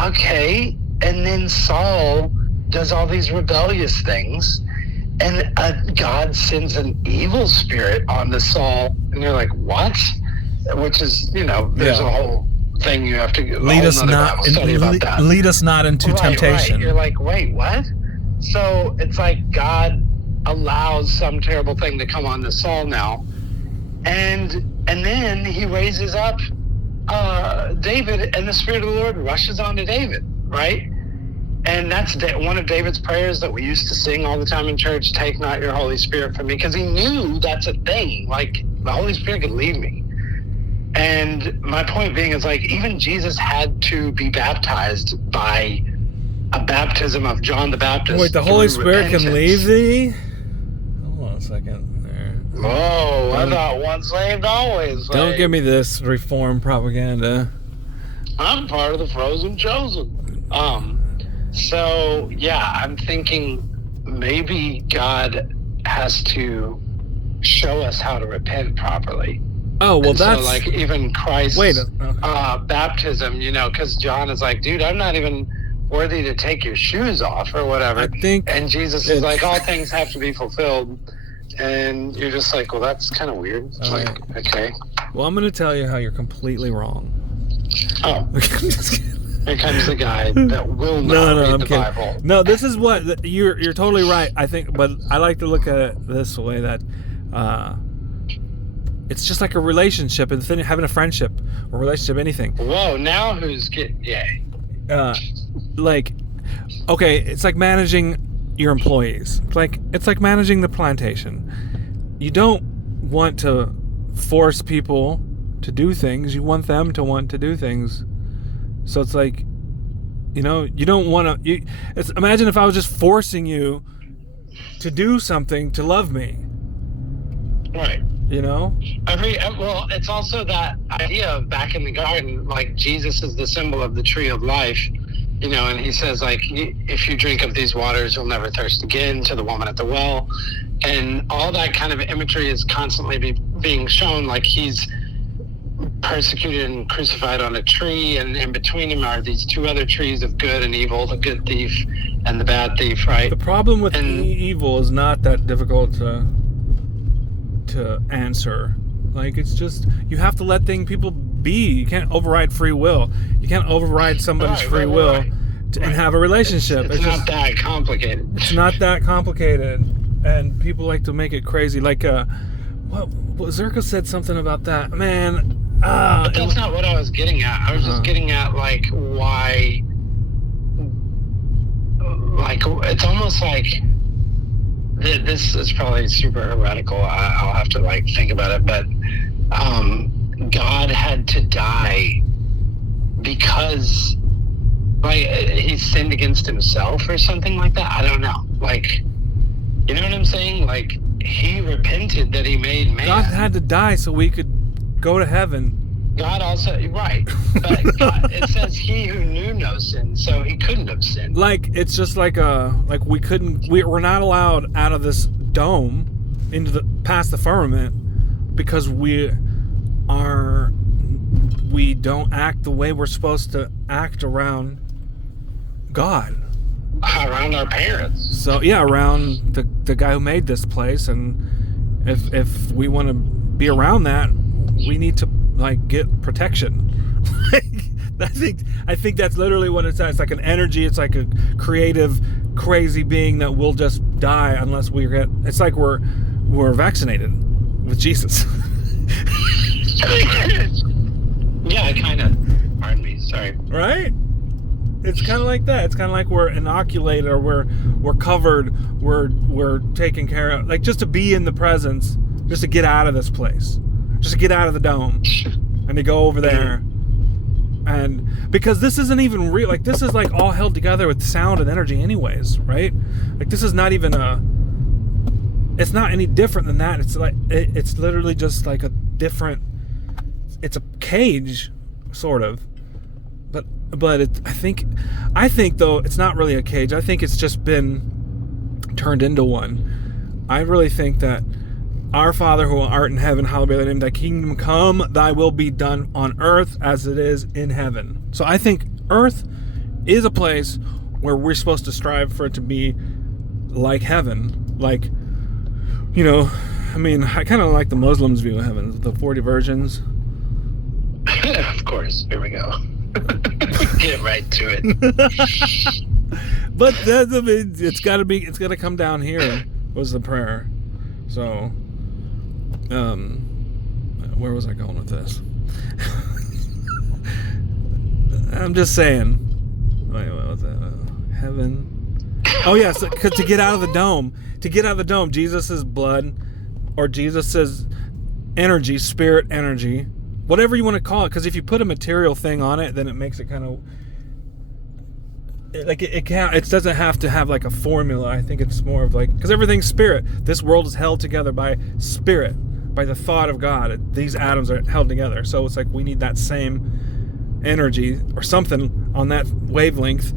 okay. And then Saul does all these rebellious things. And God sends an evil spirit onto Saul. And you're like, what? Which is, there's a whole thing you have to lead us not into temptation. Right. You're like, wait, what? So it's like God allows some terrible thing to come on to Saul now, and then he raises up David, and the Spirit of the Lord rushes onto David, right? And that's one of David's prayers that we used to sing all the time in church. Take not your Holy Spirit from me, because he knew that's a thing. Like the Holy Spirit could lead me. And my point being is, like, even Jesus had to be baptized by a baptism of John the Baptist. Wait, the Holy Spirit can leave thee? Hold on a second there. Whoa, I thought once saved, always saved. Don't give me this reform propaganda. I'm part of the frozen chosen. So, yeah, I'm thinking maybe God has to show us how to repent properly. Oh, well, that's... So, like, even Christ's baptism, because John is like, dude, I'm not even worthy to take your shoes off or whatever. And Jesus is like, all things have to be fulfilled. And you're just like, well, that's kind of weird. It's okay. Well, I'm going to tell you how you're completely wrong. Oh. I'm just kidding. Here comes the guy that will not read the Bible. No, this is what you're totally right. I think, but I like to look at it this way, that it's just like a relationship, and having a friendship or relationship, anything. Whoa! Now who's getting yay? Like, okay, it's like managing your employees. It's like managing the plantation. You don't want to force people to do things. You want them to want to do things. So it's like, you don't want to. Imagine if I was just forcing you to do something to love me. Right. Well, it's also that idea of back in the garden, like Jesus is the symbol of the tree of life, and he says, like, if you drink of these waters, you'll never thirst again, to the woman at the well. And all that kind of imagery is constantly being shown, like he's persecuted and crucified on a tree, and in between him are these two other trees of good and evil, the good thief and the bad thief, right? The problem with evil is not that difficult to answer. Like, it's just, you have to let people be. You can't override free will. You can't override somebody's free will and have a relationship. It's not that complicated. It's not that complicated, and people like to make it crazy. Like, what Zerka said something about that, man. But that's not what I was getting at. I was just getting at, like, why, like, it's almost like, this is probably super heretical. I'll have to, like, think about it, but God had to die because, like, he sinned against himself or something like that. I don't know. Like, you know what I'm saying? Like, he repented that he made man. God had to die so we could go to heaven. God also, right, but God, it says he who knew no sin, so he couldn't have sinned. Like, it's just like we're not allowed out of this dome past the firmament because we don't act the way we're supposed to act around God. Around our parents. So yeah, around the guy who made this place, and if we want to be around that, we need to, like, get protection. I think that's literally what it's at. It's like an energy. It's like a creative, crazy being that will just die unless we get. It's like we're vaccinated with Jesus. Yeah, kind of. Pardon me. Sorry. Right? It's kind of like that. It's kind of like we're inoculated, or we're covered. We're taken care of. Like, just to be in the presence, just to get out of this place. Just to get out of the dome and to go over there. And because this isn't even real, like, this is like all held together with sound and energy anyways, right? Like, this is not even it's not any different than that. It's like, it's literally just like it's a cage, sort of. But I think though, it's not really a cage. I think it's just been turned into one. I really think that our Father who art in heaven, hallowed be thy name, thy kingdom come, thy will be done on earth as it is in heaven. So I think earth is a place where we're supposed to strive for it to be like heaven. Like, I mean, I kind of like the Muslims' view of heaven, the 40 virgins. Of course, here we go. Get right to it. But it's got to come down here, was the prayer. So, where was I going with this? I'm just saying. Wait, what was that? Heaven. Oh yeah, so, 'cause to get out of the dome, Jesus' blood, or Jesus' energy, spirit energy, whatever you want to call it. Because if you put a material thing on it, then it makes it kind of like it can't. It doesn't have to have like a formula. I think it's more of like, because everything's spirit. This world is held together by spirit, by the thought of God. These atoms are held together. So it's like we need that same energy or something on that wavelength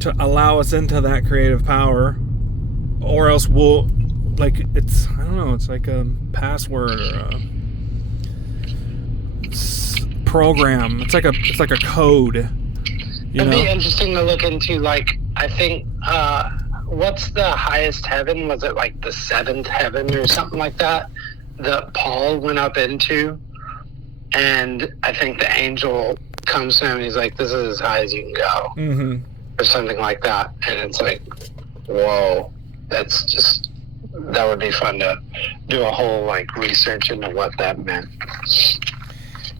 to allow us into that creative power, or else we'll, like, it's, I don't know, it's like a password or a program. It's like a code. It'd be interesting to look into, like, I think, what's the highest heaven? Was it like the seventh heaven or something like that Paul went up into? And I think the angel comes to him and he's like, this is as high as you can go. Mm-hmm. Or something like that. And it's like, whoa, that would be fun to do a whole like research into what that meant.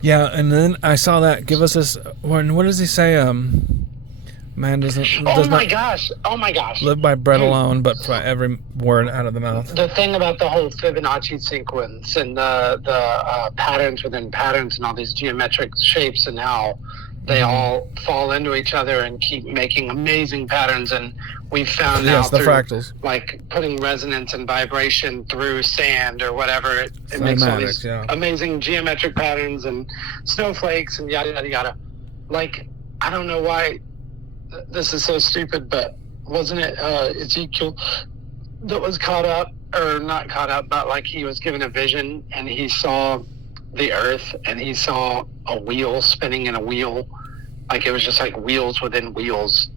Yeah, and then I saw that. Give us this. What does he say? Man does my gosh! live by bread alone, but by every word out of the mouth. The thing about the whole Fibonacci sequence and the patterns within patterns and all these geometric shapes and how they all fall into each other and keep making amazing patterns. And we've found out the through fractals, like putting resonance and vibration through sand or whatever, it makes all these amazing geometric patterns and snowflakes and yada yada yada. Like, I don't know why this is so stupid, but wasn't it Ezekiel that was caught up, or not caught up, but like he was given a vision and he saw the earth and he saw a wheel spinning in a wheel, like it was just like wheels within wheels,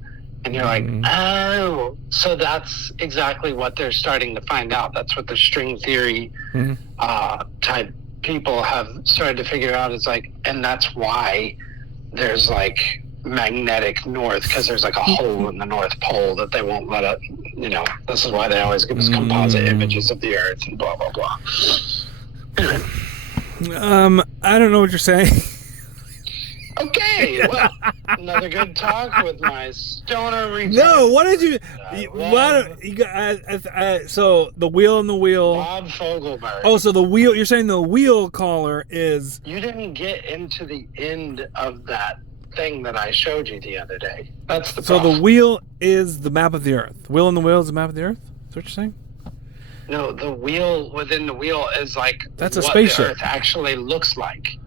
and you're like, oh, so that's exactly what they're starting to find out. That's what the string theory type people have started to figure out, is like, and that's why there's like magnetic north, because there's like a hole in the North Pole that they won't let it, this is why they always give us composite images of the earth and blah blah blah. I don't know what you're saying. Okay, well, another good talk with my stoner retard. No, what did you? So the wheel and the wheel. Bob Fogelberg. Oh, so the wheel. You're saying the wheel caller is. You didn't get into the end of that thing that I showed you the other day. That's the problem. So the wheel is the map of the Earth. The wheel and the wheel is the map of the Earth. Is that what you're saying? No, the wheel within the wheel is like that's a what spaceship. the Earth actually looks like.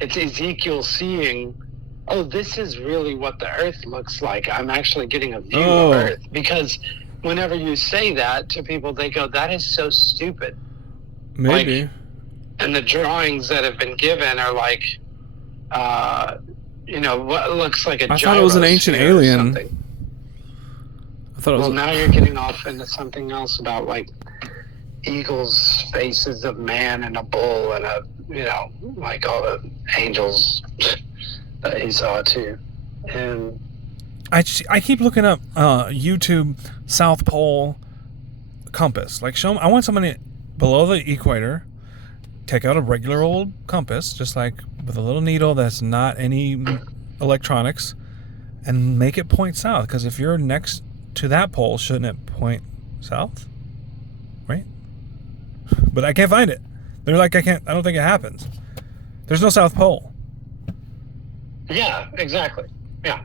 It's Ezekiel seeing, oh, this is really what the Earth looks like. I'm actually getting a view of Earth. Because whenever you say that to people, they go, that is so stupid. Maybe. Like, and the drawings that have been given are like, what looks like a I thought it was an ancient alien. I thought it was. Well, now you're getting off into something else about like eagles' faces of man and a bull and like all the angels that he saw too. And I keep looking up YouTube South Pole compass. Like, show 'em, I want somebody below the equator, take out a regular old compass, just like with a little needle that's not any electronics, and make it point south. Because if you're next to that pole, shouldn't it point south? Right? But I can't find it. They're like, I don't think it happens. There's no South Pole. Yeah, exactly. Yeah.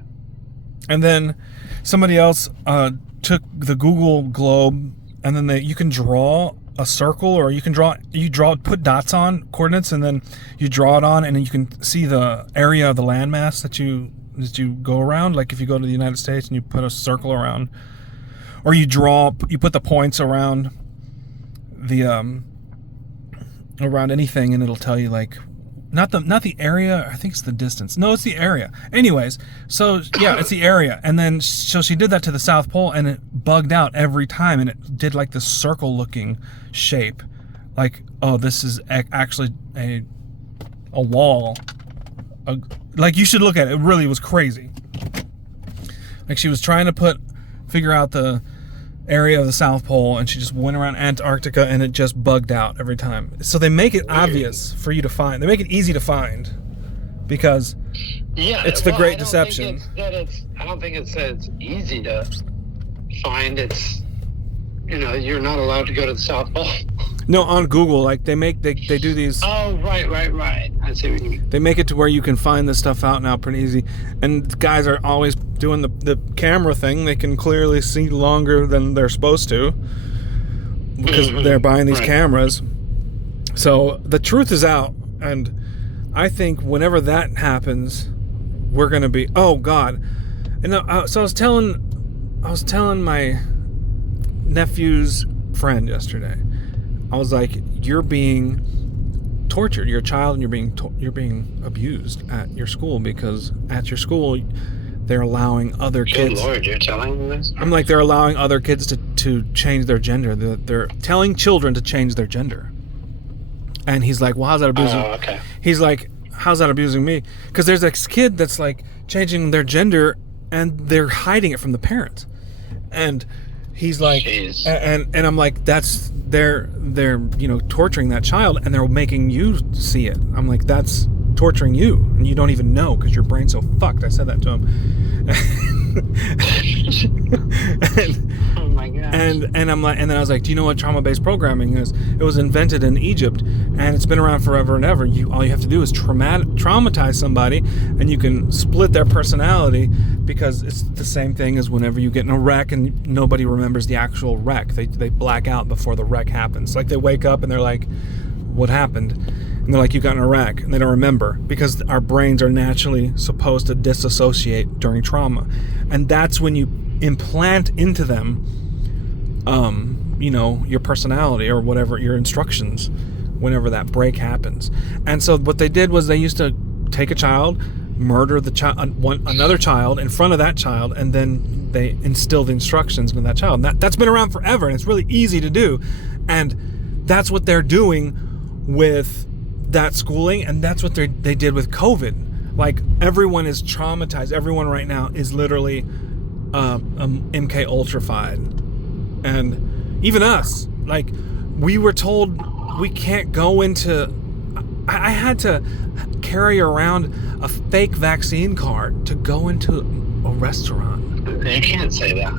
And then somebody else took the Google globe, and then you can draw a circle, or you put dots on coordinates, and then you draw it on, and then you can see the area of the landmass that you go around. Like if you go to the United States and you put a circle around, or you put the points around the around anything, and it'll tell you like not the area. I think it's the distance. No, it's the area. Anyways, so yeah, it's the area. And then so she did that to the South Pole, and it bugged out every time, and it did like this circle looking shape, like, oh, this is actually a wall. Like, you should look at it. It really was crazy. Like, she was trying to figure out the area of the South Pole, and she just went around Antarctica, and it just bugged out every time. So they make it obvious for you to find. They make it easy to find, because it's the Great Deception. I don't think it's that it's easy to find. It's, you're not allowed to go to the South Pole. No, on Google, like they do these. Oh, right. I see what you mean. They make it to where you can find this stuff out now pretty easy, and guys are always doing the camera thing. They can clearly see longer than they're supposed to because they're buying these cameras. So the truth is out, and I think whenever that happens, we're gonna be, oh God. And so I was telling my nephew's friend yesterday. I was like, you're being tortured. You're a child, and you're being abused at your school, because at your school they're allowing other kids. Good Lord, you're telling me this? I'm like, they're allowing other kids to change their gender. They're telling children to change their gender. And he's like, well, how's that abusing? Oh, okay. He's like, how's that abusing me? Because there's this kid that's like changing their gender and they're hiding it from the parents. And he's like, and I'm like, they're torturing that child, and they're making you see it. I'm like, that's torturing you, and you don't even know because your brain's so fucked. I said that to him. Oh my gosh. And I'm like, and then I was like, do you know what trauma-based programming is? It was invented in Egypt, and it's been around forever and ever. All you have to do is traumatize somebody, and you can split their personality, because it's the same thing as whenever you get in a wreck and nobody remembers the actual wreck. They black out before the wreck happens. Like, they wake up and they're like, what happened? And they're like, you got in a wreck, and they don't remember, because our brains are naturally supposed to disassociate during trauma. And that's when you implant into them your personality or whatever, your instructions, whenever that break happens. And so what they did was they used to take a child, murder the child, another child in front of that child, and then they instill the instructions into that child. And that's been around forever, and it's really easy to do. And that's what they're doing with that schooling, and that's what they did with COVID. Like, everyone is traumatized. Everyone right now is literally MK Ultra-fied. And even us, like, we were told we can't go into... I had to carry around a fake vaccine card to go into a restaurant. You can't say that.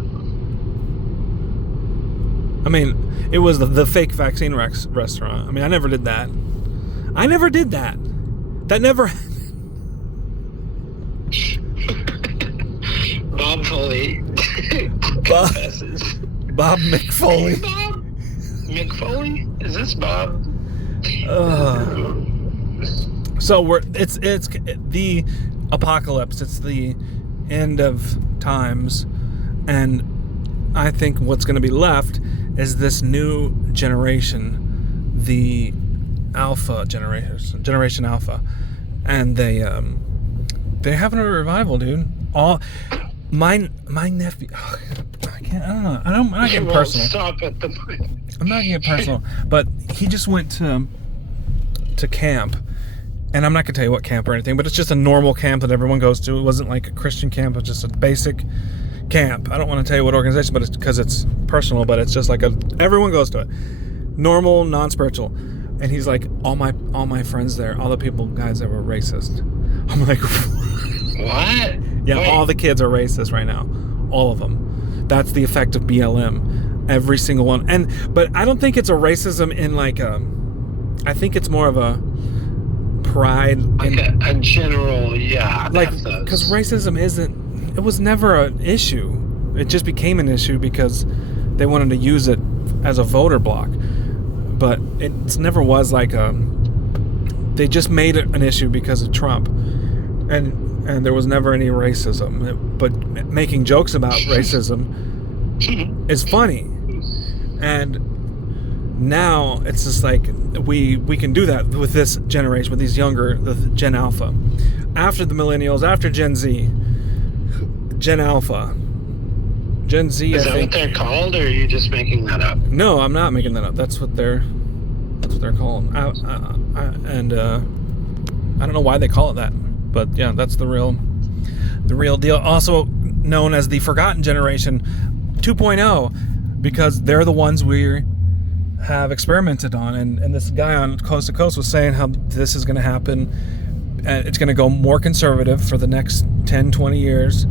I mean, it was the fake vaccine restaurant. I mean, I never did that. That never... Bob Foley confesses. Bob McFoley. Bob McFoley? Is this Bob? So it's the apocalypse. It's the end of times, and I think what's going to be left is this new generation, the Alpha Generation Alpha, and they're having a revival, dude. All my nephew. I'm not getting personal. Stop at the point. I'm not getting personal, but he just went to camp, and I'm not gonna tell you what camp or anything, but it's just a normal camp that everyone goes to. It wasn't like a Christian camp; it was just a basic camp. I don't want to tell you what organization, but it's because it's personal. But it's just like everyone goes to it, normal, non-spiritual. And he's like, all my friends there, all the guys that were racist. I'm like, what? Yeah, Wait. All the kids are racist right now, all of them. That's the effect of BLM. Every single one. But I don't think it's a racism in like I think it's more of a pride. Like a general, yeah. Like, because racism it was never an issue. It just became an issue because they wanted to use it as a voter block. But it never was like they just made it an issue because of Trump. And there was never any racism. But making jokes about racism is funny. And now it's just like we can do that with this generation, with these younger, the Gen Alpha. After the millennials, after Gen Z, Gen Alpha. Gen Z, is that what they're called, or are you just making that up? No, I'm not making that up. That's what they're called. I don't know why they call it that, but yeah, that's the real deal. Also known as the Forgotten Generation 2.0, because they're the ones we have experimented on. And this guy on Coast to Coast was saying how this is going to happen, and it's going to go more conservative for the next 10, 20 years.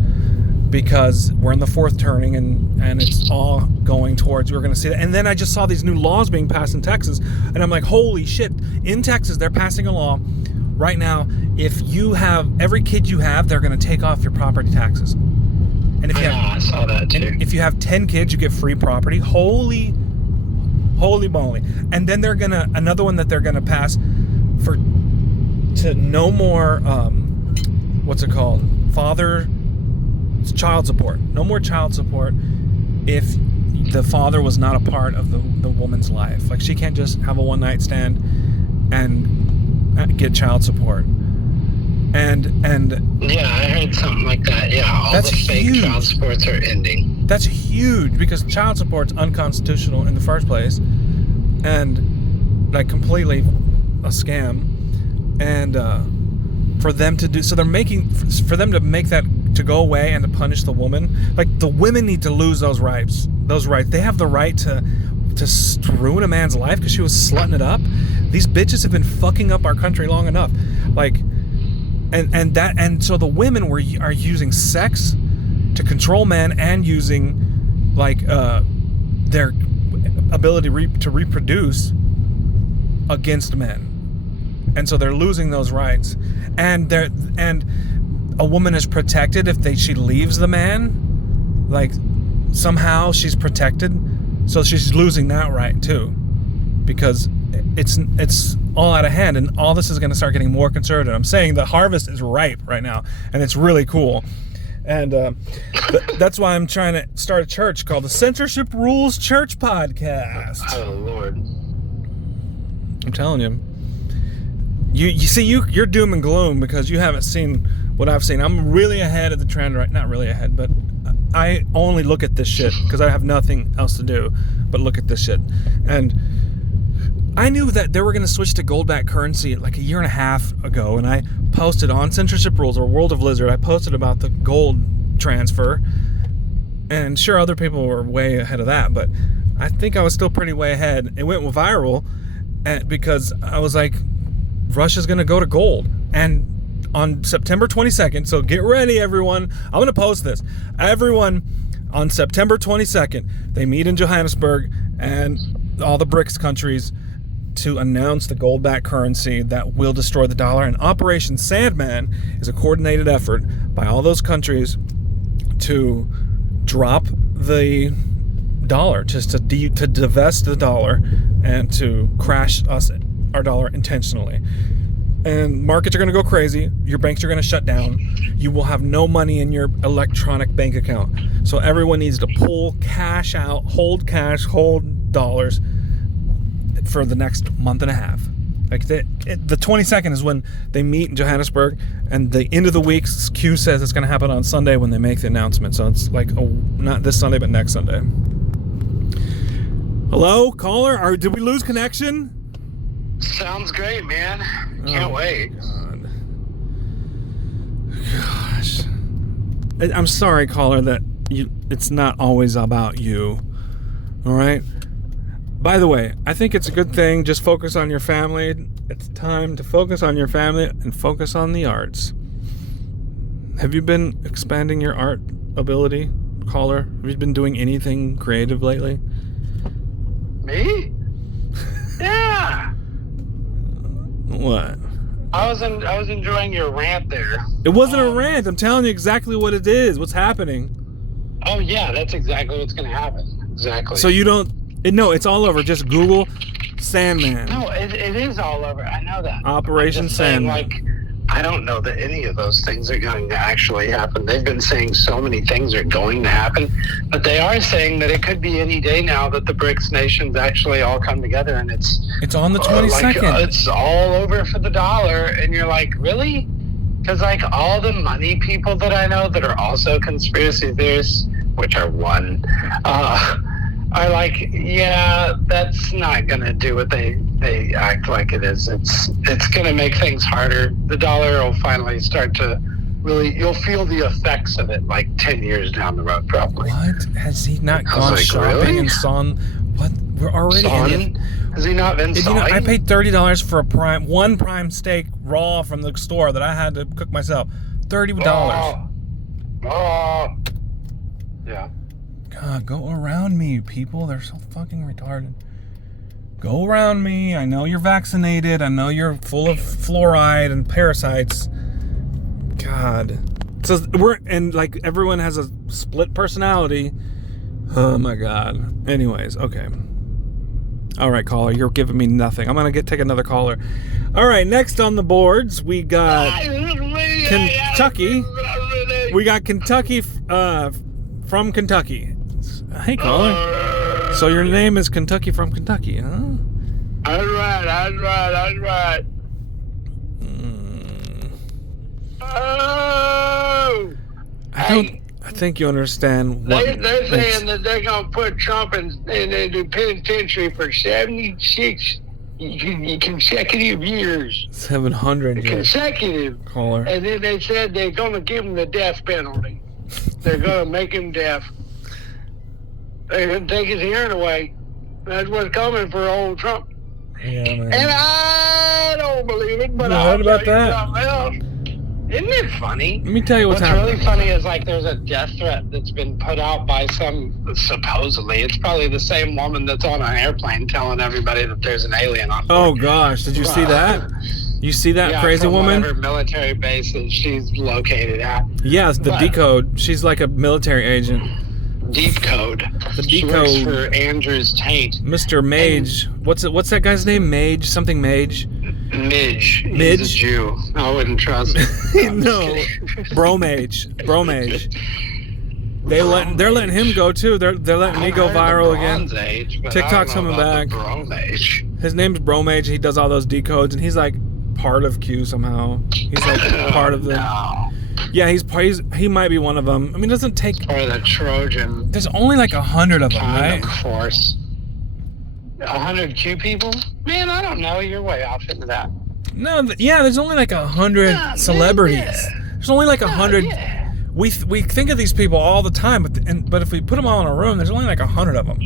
Because we're in the fourth turning, and it's all going towards, we're going to see that. And then I just saw these new laws being passed in Texas, and I'm like, holy shit. In Texas, they're passing a law right now. If you have, every kid you have, they're going to take off your property taxes. And if I saw that too. If you have 10 kids, you get free property. Holy moly. And then another one that they're going to pass to no more, what's it called? Child support. No more child support if the father was not a part of the woman's life. Like, she can't just have a one-night stand and get child support. And yeah, I heard something like that. Yeah, all the fake huge. child supports are ending. That's huge, because child support's unconstitutional in the first place, and like completely a scam. And for them to do. So they're making for them to make that to go away and to punish the woman. Like the women need to lose those rights. Those rights. They have the right to ruin a man's life because she was slutting it up. These bitches have been fucking up our country long enough. Like, and so the women are using sex to control men and using like their ability to reproduce against men, and so they're losing those rights. And a woman is protected if she leaves the man. Like somehow she's protected. So she's losing that right too, because it's all out of hand, and all this is going to start getting more conservative. I'm saying the harvest is ripe right now, and it's really cool, and that's why I'm trying to start a church called the Censorship Rules Church Podcast. Oh Lord! I'm telling you, you see, you're doom and gloom because you haven't seen what I've seen. I'm really ahead of the trend, right? Not really ahead, but I only look at this shit because I have nothing else to do but look at this shit. And I knew that they were going to switch to gold-backed currency like a year and a half ago, and I posted on Censorship Rules or World of Lizard, I posted about the gold transfer, and sure, other people were way ahead of that, but I think I was still pretty way ahead. It went viral because I was like, Russia's going to go to gold. And on September 22nd, so get ready, everyone. I'm going to post this. Everyone, on September 22nd, they meet in Johannesburg and all the BRICS countries to announce the gold-backed currency that will destroy the dollar. And Operation Sandman is a coordinated effort by all those countries to drop the dollar, just to divest the dollar and to crash our dollar intentionally. And markets are going to go crazy. Your banks are going to shut down. You will have no money in your electronic bank account. So everyone needs to pull cash out, hold dollars for the next month and a half. Like the 22nd is when they meet in Johannesburg, and the end of the week, Q says it's going to happen on Sunday when they make the announcement. So it's like not this Sunday, but next Sunday. Hello, caller? Did we lose connection? Sounds great, man. Can't wait. God. Gosh. I'm sorry, caller, that it's not always about you. All right? By the way, I think it's a good thing. Just focus on your family. It's time to focus on your family and focus on the arts. Have you been expanding your art ability, caller? Have you been doing anything creative lately? Me? Yeah. What? I was enjoying your rant there. It wasn't a rant. I'm telling you exactly what it is. What's happening? Oh yeah, that's exactly what's going to happen. Exactly. So you don't... No, it's all over. Just Google Sandman. No, it is all over. I know that. Operation Sandman. Like, I don't know that any of those things are going to actually happen. They've been saying so many things are going to happen, but they are saying that it could be any day now that the BRICS nations actually all come together, and it's on the 22nd. It's all over for the dollar, and you're like, really? Because like all the money people that I know that are also conspiracy theorists, which are one, are like, yeah, that's not gonna do what they act like it is. It's gonna make things harder. The dollar will finally start to really, you'll feel the effects of it like 10 years down the road, probably. What? Has he not gone like, shopping really? and saw what? We're already in it. Has he not been sawing? I paid $30 for one prime steak raw from the store that I had to cook myself. $30. Oh. Yeah. God, go around me, you people. They're so fucking retarded. Go around me. I know you're vaccinated. I know you're full of fluoride and parasites. God. So like everyone has a split personality. Oh my God. Anyways, okay. All right, caller, you're giving me nothing. I'm gonna take another caller. All right, next on the boards we got Kentucky. We got Kentucky from Kentucky. Hey, caller. So your name is Kentucky from Kentucky, huh? That's right. Oh! I think you understand what... They're saying that they're going to put Trump in the penitentiary for 76 consecutive years. 700 years. Consecutive. Caller. And then they said they're going to give him the death penalty. They're going to make him deaf. They're going to take his hearing away. That's what's coming for old Trump. Yeah, man. And I don't believe it, but You I'll heard about tell you that? something else. Isn't it funny? Let me tell you what's What's happening. really funny is like there's a death threat that's been put out by supposedly, it's probably the same woman that's on an airplane telling everybody that there's an alien on board. Oh gosh, did you see that? You see that crazy from woman? whatever military base that she's located at. Yeah, it's the But- decode. She's like a military agent. Deep Code. The She Decode. works for Andrew's Taint. Mr. Mage. What's that guy's name? Mage? Something Mage? Midge. Midge? He's a Jew. I wouldn't trust him. No. Bromage. They're letting him go too. They're letting me go viral again. TikTok's coming back. His name's Bromage. He does all those decodes, and he's like part of Q somehow. He's like part of the. No. Yeah, he might be one of them. I mean, it doesn't take. Or the Trojan There's only like 100 of them, right? condom force. 100 Q people? Man, I don't know. You're way off into that. No, there's only like 100 celebrities. Yeah. There's only like 100. Yeah. We think of these people all the time, but if we put them all in a room, there's only like 100 of them.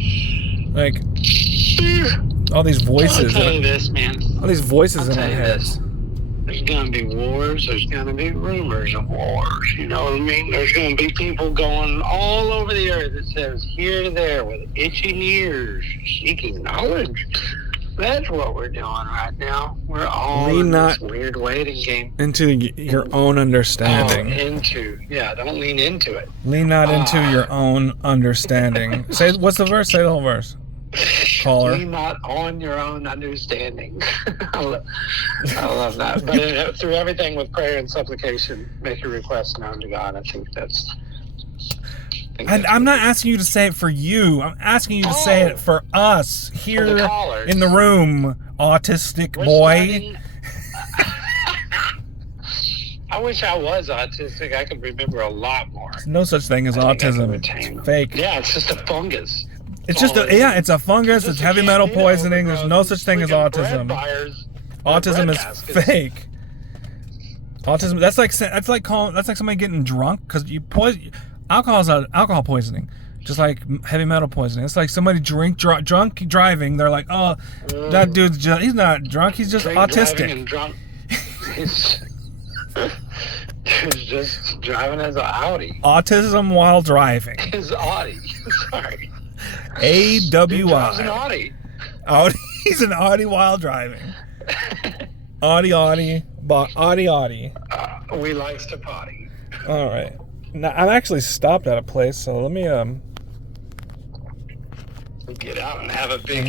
Like all these voices. I'll tell you this, man. All these voices I'll in our tell you heads. this. There's going to be wars. There's going to be rumors of wars. You know what I mean? There's going to be people going all over the earth that says here to there with itching ears, seeking knowledge. That's what we're doing right now. We're all in this weird waiting game. Into your own understanding. Don't lean into it. Lean not into your own understanding. What's the verse? Say the whole verse. Caller. Lean not on your own understanding. I love that. But through everything with prayer and supplication, make your requests known to God. I think that's... I'm not asking you to say it for you. I'm asking you to say it for us here in the room, autistic boy. I wish I was autistic. I could remember a lot more. There's no such thing as autism. It's fake. Yeah, it's just a fungus. It's just it's a fungus. It's heavy metal poisoning. There's no such thing as autism. Autism is fake. Autism. That's like somebody getting drunk because you poison. Alcohol is alcohol poisoning, just like heavy metal poisoning. It's like somebody drunk driving. They're like, oh, that dude's he's not drunk. He's just autistic. And drunk. He's just driving his Audi. Autism while driving. His Audi. Sorry. AWI. An Audi. Audi. He's an Audi while driving. Audi. We likes to potty. All right. Now, I'm actually stopped at a place, so let me get out and have a big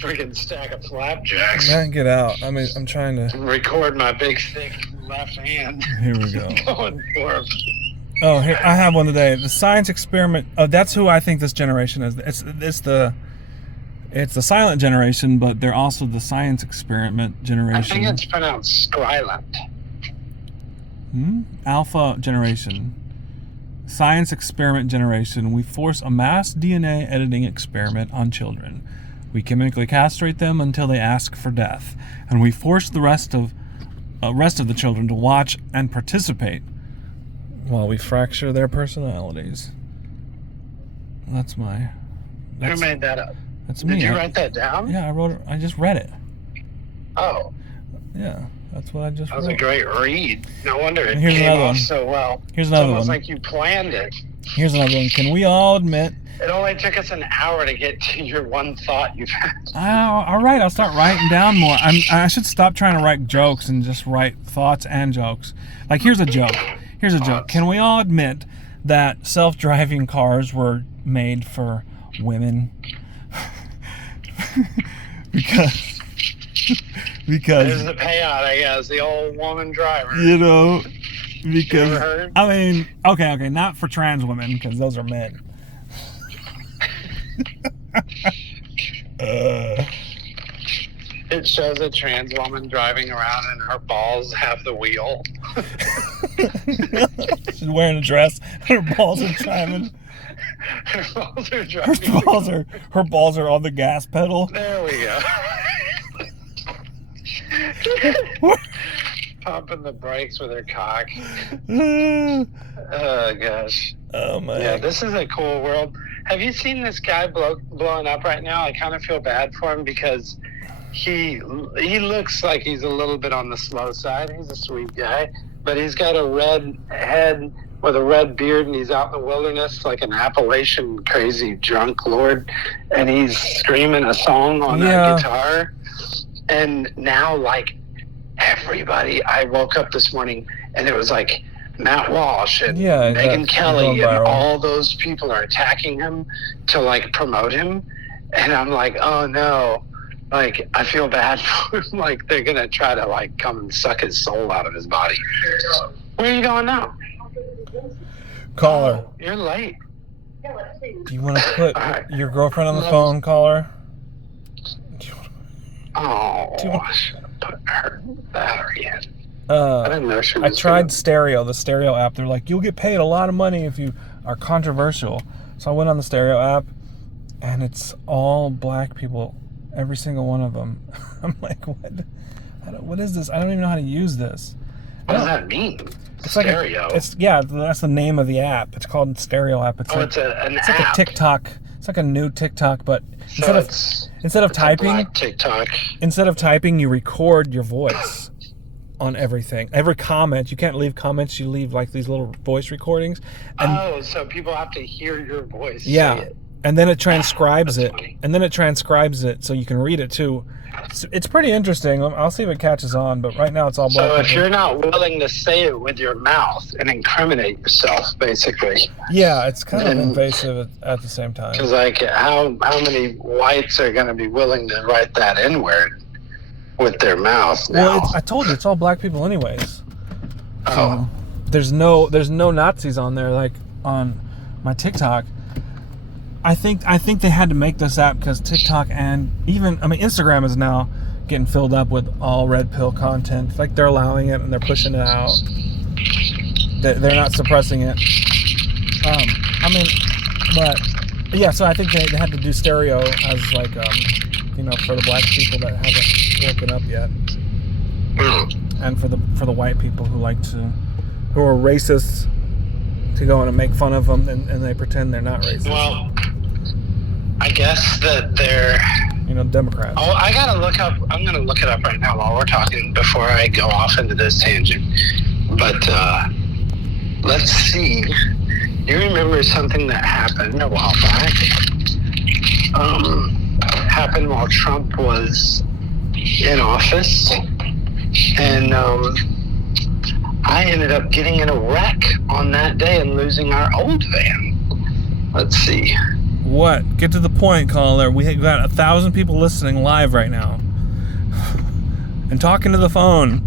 freaking stack of flapjacks. Not get out. I mean, I'm trying to record my big thick left hand. Here we go. Going for it. Oh, here I have one today. The science experiment. Oh, that's who I think this generation is. It's the silent generation, but they're also the science experiment generation. I think it's pronounced Skryland. Alpha generation. Science experiment generation. We force a mass DNA editing experiment on children. We chemically castrate them until they ask for death, and we force the rest of the children to watch and participate while we fracture their personalities. Who made that up? That's me. Did you write that down? Yeah, I wrote it. I just read it. Oh. Yeah, that's what I just wrote. That was a great read. No wonder it Here's came another off one. so well. Here's another it's almost one. like you planned it. Here's another one. Can we all admit? It only took us an hour to get to your one thought you've had. All right, I'll start writing down more. I should stop trying to write jokes and just write thoughts and jokes. Like, here's a joke. Can we all admit that self-driving cars were made for women? because There's the payout, I guess. The old woman driver. Because ever heard? I mean, okay, not for trans women because those are men. It shows a trans woman driving around and her balls have the wheel. She's wearing a dress and her balls are driving. Her balls are driving. Her balls are on the gas pedal. There we go. Pumping the brakes with her cock. Oh Oh, gosh. my. Yeah, this is a cool world. Have you seen this guy blowing up right now? I kind of feel bad for him because he looks like he's a little bit on the slow side. He's a sweet guy, but he's got a red head with a red beard, and he's out in the wilderness like an Appalachian crazy drunk lord, and he's screaming a song on a guitar. And now, like, everybody, I woke up this morning and it was like Matt Walsh and Megyn Kelly and all those people are attacking him to like promote him. And I'm like, oh no, like I feel bad for him. Like they're gonna try to like come and suck his soul out of his body. Where are you going now? Caller. Oh, you're late. Do you want to put your girlfriend on the phone, caller? Oh, I should have put her battery in. I didn't know she was. I tried Stereo, the Stereo app. They're like, you'll get paid a lot of money if you are controversial. So I went on the Stereo app, and it's all black people, every single one of them. I'm like, what is this? I don't even know how to use this. What does that mean? It's Stereo. Like that's the name of the app. It's called Stereo app. It's it's an app. Like a TikTok. It's like a new TikTok, but instead of typing, TikTok. Instead of typing, you record your voice on everything. Every comment, you can't leave comments. You leave like these little voice recordings. And, so people have to hear your voice. Yeah, say it. And then it transcribes it. Funny. And then it transcribes it so you can read it too. It's pretty interesting. I'll see if it catches on, but right now it's all black. So if you're not willing to say it with your mouth and incriminate yourself, basically. Yeah, it's kind of invasive at the same time. Because like, how many whites are going to be willing to write that N-word with their mouth now? Well, I told you, it's all black people anyways. Oh. There's no Nazis on there like on my TikTok. I think they had to make this app because TikTok and Instagram is now getting filled up with all red pill content. Like they're allowing it and they're pushing it out. They're not suppressing it. But yeah, so I think they had to do Stereo as like for the black people that haven't woken up yet, and for the white people who are racists to go in and make fun of them and they pretend they're not racist. Well, I guess that they're Democrats. Oh, I'm gonna look it up right now while we're talking before I go off into this tangent. But let's see. You remember something that happened a while back? Happened while Trump was in office, and I ended up getting in a wreck on that day and losing our old van. Let's see. What? Get to the point, caller. We got 1,000 people listening live right now. And talking to the phone.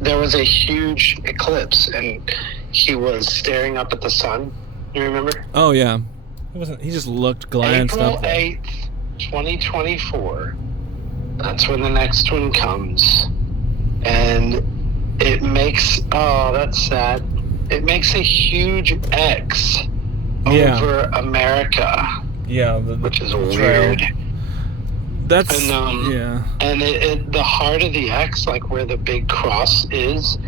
There was a huge eclipse, and he was staring up at the sun. You remember? Oh, yeah. He just looked glanced up. April 8th, 2024. That's when the next one comes. And it makes... Oh, that's sad. It makes a huge X over America. Yeah, which is weird. That's and the heart of the X, like where the big cross is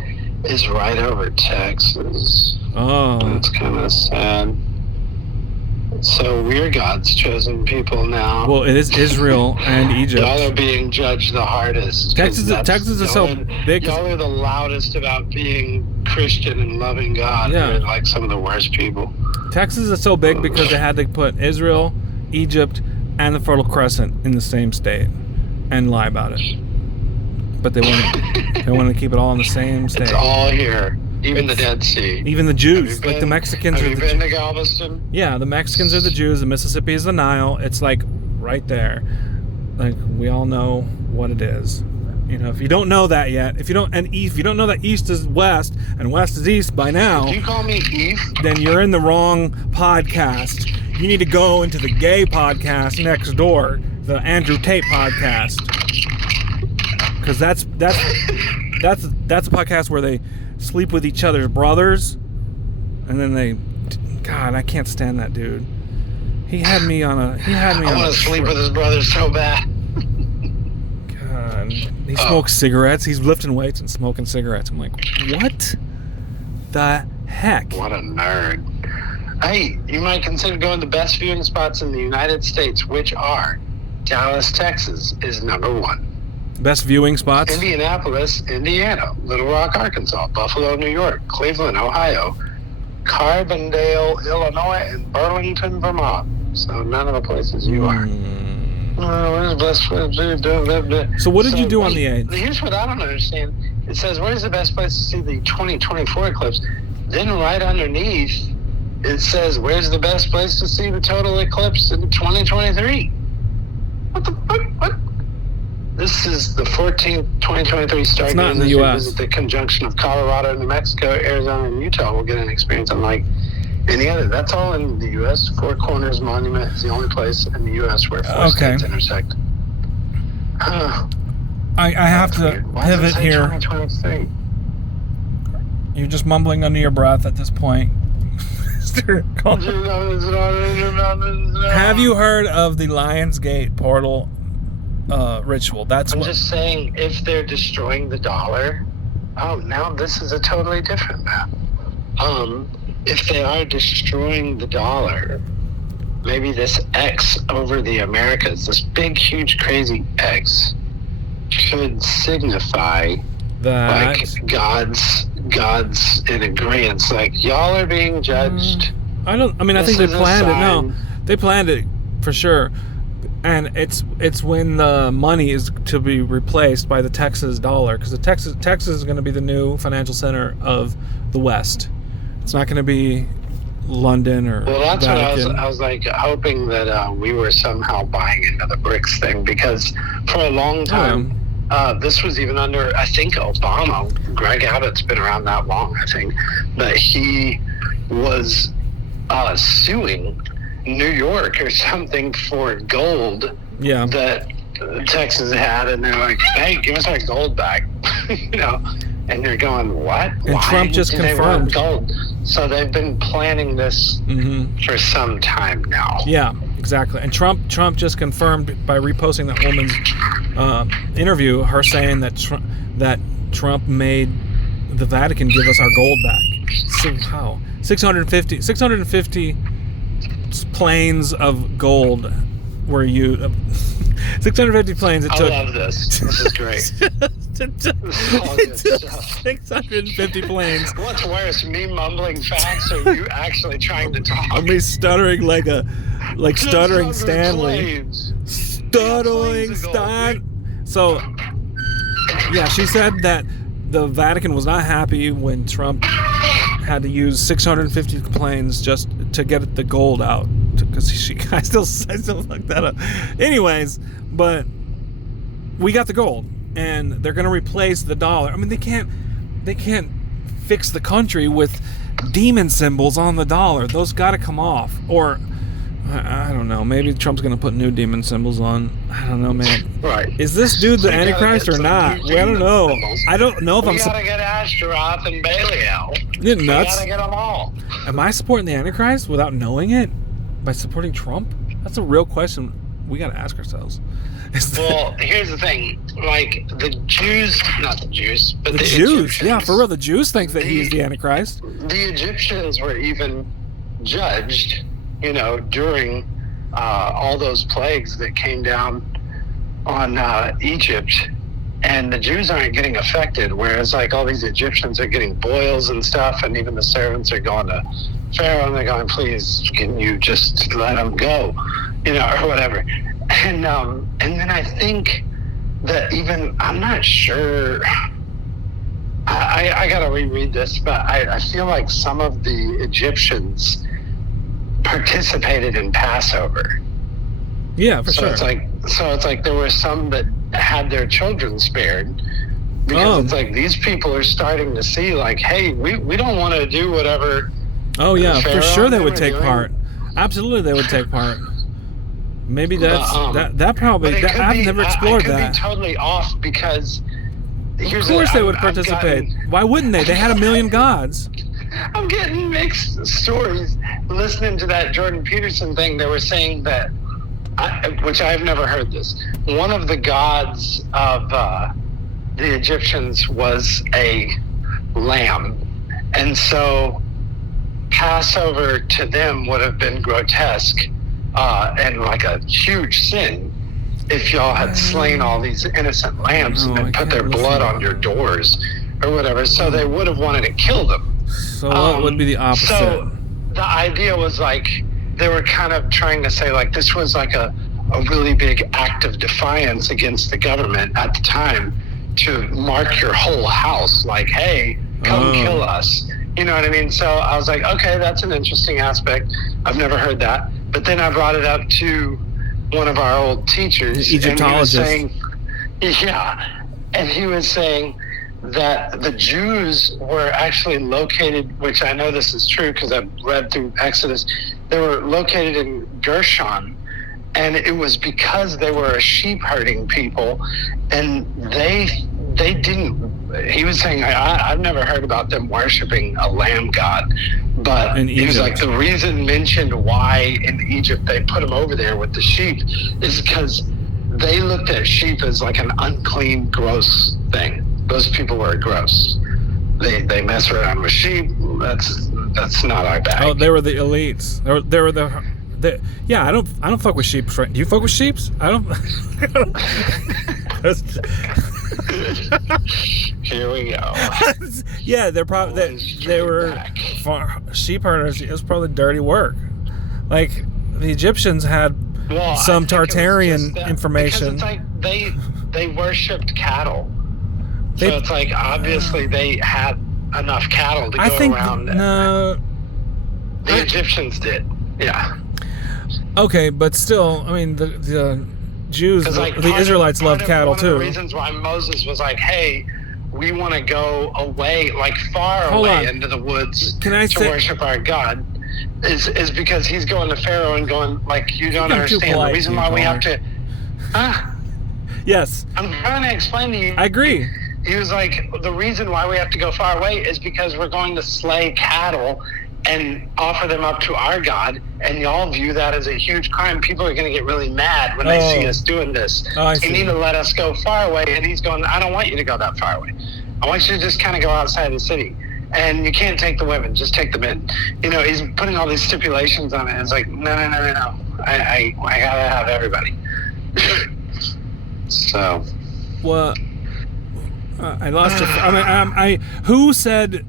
right over Texas. Oh, that's kind of sad. So we're God's chosen people now. Well, it is Israel and Egypt. Y'all are being judged the hardest. Texas is so big. Y'all are the loudest about being Christian and loving God. Yeah. You're like some of the worst people. Texas is so big because they had to put Israel, Egypt, and the Fertile Crescent in the same state and lie about it. But they want to keep it all in the same state. It's all here. Even the Dead Sea. Even the Jews. Like the Mexicans have are you been to Galveston? Yeah, the Mexicans are the Jews. The Mississippi is the Nile. It's like right there. Like we all know what it is. If you don't know that yet, if you don't know that East is West and West is East by now, if you call me East, then you're in the wrong podcast. You need to go into the gay podcast next door, the Andrew Tate podcast, because that's a podcast where they sleep with each other's brothers, and then God, I can't stand that dude. I want to sleep with his brothers so bad. He smokes cigarettes. He's lifting weights and smoking cigarettes. I'm like, what the heck? What a nerd. Hey, you might consider going to the best viewing spots in the United States, which are Dallas, Texas is number 1. Best viewing spots? Indianapolis, Indiana. Little Rock, Arkansas. Buffalo, New York. Cleveland, Ohio. Carbondale, Illinois, and Burlington, Vermont. So none of the places you are. So what did you do on the 8th? Here's what I don't understand. It says, where's the best place to see the 2024 eclipse? Then right underneath, it says, where's the best place to see the total eclipse in 2023? What the fuck? What? This is the 14th, 2023 start. It's not in the U.S. Visit the conjunction of Colorado, New Mexico, Arizona, and Utah. We'll get an experience unlike any other. That's all in the U.S. Four Corners Monument is the only place in the U.S. where four states intersect. I have to pivot here. 2023? You're just mumbling under your breath at this point. Have you heard of the Lionsgate Portal Ritual? I'm just saying, if they're destroying the dollar, now this is a totally different map. If they are destroying the dollar, maybe this X over the Americas, this big, huge, crazy X, should signify that like God's in agreement. Like, y'all are being judged. I think they planned it. No, they planned it for sure. And it's when the money is to be replaced by the Texas dollar, because Texas is going to be the new financial center of the West. It's not going to be London or that's Vatican. what I was like hoping that we were somehow buying into the BRICS thing, because for a long time this was even under, I think, Obama. Greg Abbott's been around that long, I think, but he was suing New York or something for gold that Texas had, and they're like, hey, give us our gold back. And they're going, what? And why Trump just confirmed gold. So they've been planning this for some time now. Yeah, exactly. And Trump just confirmed by reposting that woman's interview, her saying that Trump made the Vatican give us our gold back. So how? 650 planes of gold were used. 650 planes. I love this. This is great. 650 planes. What's worse, me mumbling facts or you actually trying to talk? Or me stuttering like stuttering Stanley. Stuttering Stan. So, yeah, she said that the Vatican was not happy when Trump had to use 650 planes just to get the gold out, because I still fucked that up. Anyways, but we got the gold, and they're going to replace the dollar. I mean, they can't fix the country with demon symbols on the dollar. Those got to come off. Or I don't know. Maybe Trump's going to put new demon symbols on. I don't know, man. Right. Is this dude the Antichrist or not? I don't know. Symbols. I don't know if we gotta get Ashtaroth and Belial. You're nuts. We gotta get them all. Am I supporting the Antichrist without knowing it? By supporting Trump? That's a real question we gotta ask ourselves. Well, here's the thing. Like, the Jews, not the Jews, but the Jews. Egyptians, Yeah, for real. The Jews think that he's the Antichrist. The Egyptians were even judged, during all those plagues that came down on Egypt, and the Jews aren't getting affected, whereas like all these Egyptians are getting boils and stuff, and even the servants are going to Pharaoh and they're going, please, can you just let them go, or whatever. And then I think that even, I'm not sure, I gotta reread this, but I feel like some of the Egyptians participated in Passover. Yeah, for sure. It's like there were some that had their children spared, because it's like these people are starting to see like, hey, we don't want to do whatever. Oh yeah, for sure they would take part. Absolutely, they would take part. Maybe that's that probably. I've never explored that. I could be totally off, because of course they would participate. Why wouldn't they? They had 1 million gods. I'm getting mixed stories. Listening to that Jordan Peterson thing, they were saying that, which I've never heard this, one of the gods of the Egyptians was a lamb. And so Passover to them would have been grotesque and like a huge sin if y'all had slain all these innocent lambs and put their blood on your doors or whatever. So they would have wanted to kill them. So what would be the opposite? So the idea was like they were kind of trying to say like this was like a really big act of defiance against the government at the time to mark your whole house like, hey, come kill us. You know what I mean? So I was like, okay, that's an interesting aspect. I've never heard that. But then I brought it up to one of our old teachers. Egyptologist. And he was saying, and he was saying that the Jews were actually located, which I know this is true because I've read through Exodus, they were located in Gershon. And it was because they were a sheep herding people, and they didn't. He was saying, I've never heard about them worshiping a lamb god, but he was like, the reason mentioned why in Egypt they put them over there with the sheep is because they looked at sheep as like an unclean, gross thing. Those people were gross. They mess around with sheep. That's not our bag. Oh, they were the elites. They were the. Yeah, I don't fuck with sheep. Do you fuck with sheeps? I don't. Here we go. Yeah, they're probably they were sheep herders. It was probably dirty work. Like the Egyptians had some Tartarian information. Because it's like they worshipped cattle. So it's like obviously they had enough cattle to go around. No, the Egyptians did. Yeah. Okay, but still, I mean, the Jews, the Israelites loved cattle too. One of the reasons why Moses was like, hey, we want to go away, like far away into the woods to worship our God, is because he's going to Pharaoh and going, like, you don't understand. The reason why we have to... Yes. I'm trying to explain to you. I agree. He was like, the reason why we have to go far away is because we're going to slay cattle and offer them up to our God, and y'all view that as a huge crime. People are going to get really mad when they see us doing this. You need to let us go far away. And he's going, I don't want you to go that far away. I want you to just kind of go outside the city. And you can't take the women, just take the men. You know, he's putting all these stipulations on it. And it's like, no. I got to have everybody. So. Well, I lost it. I mean, who said...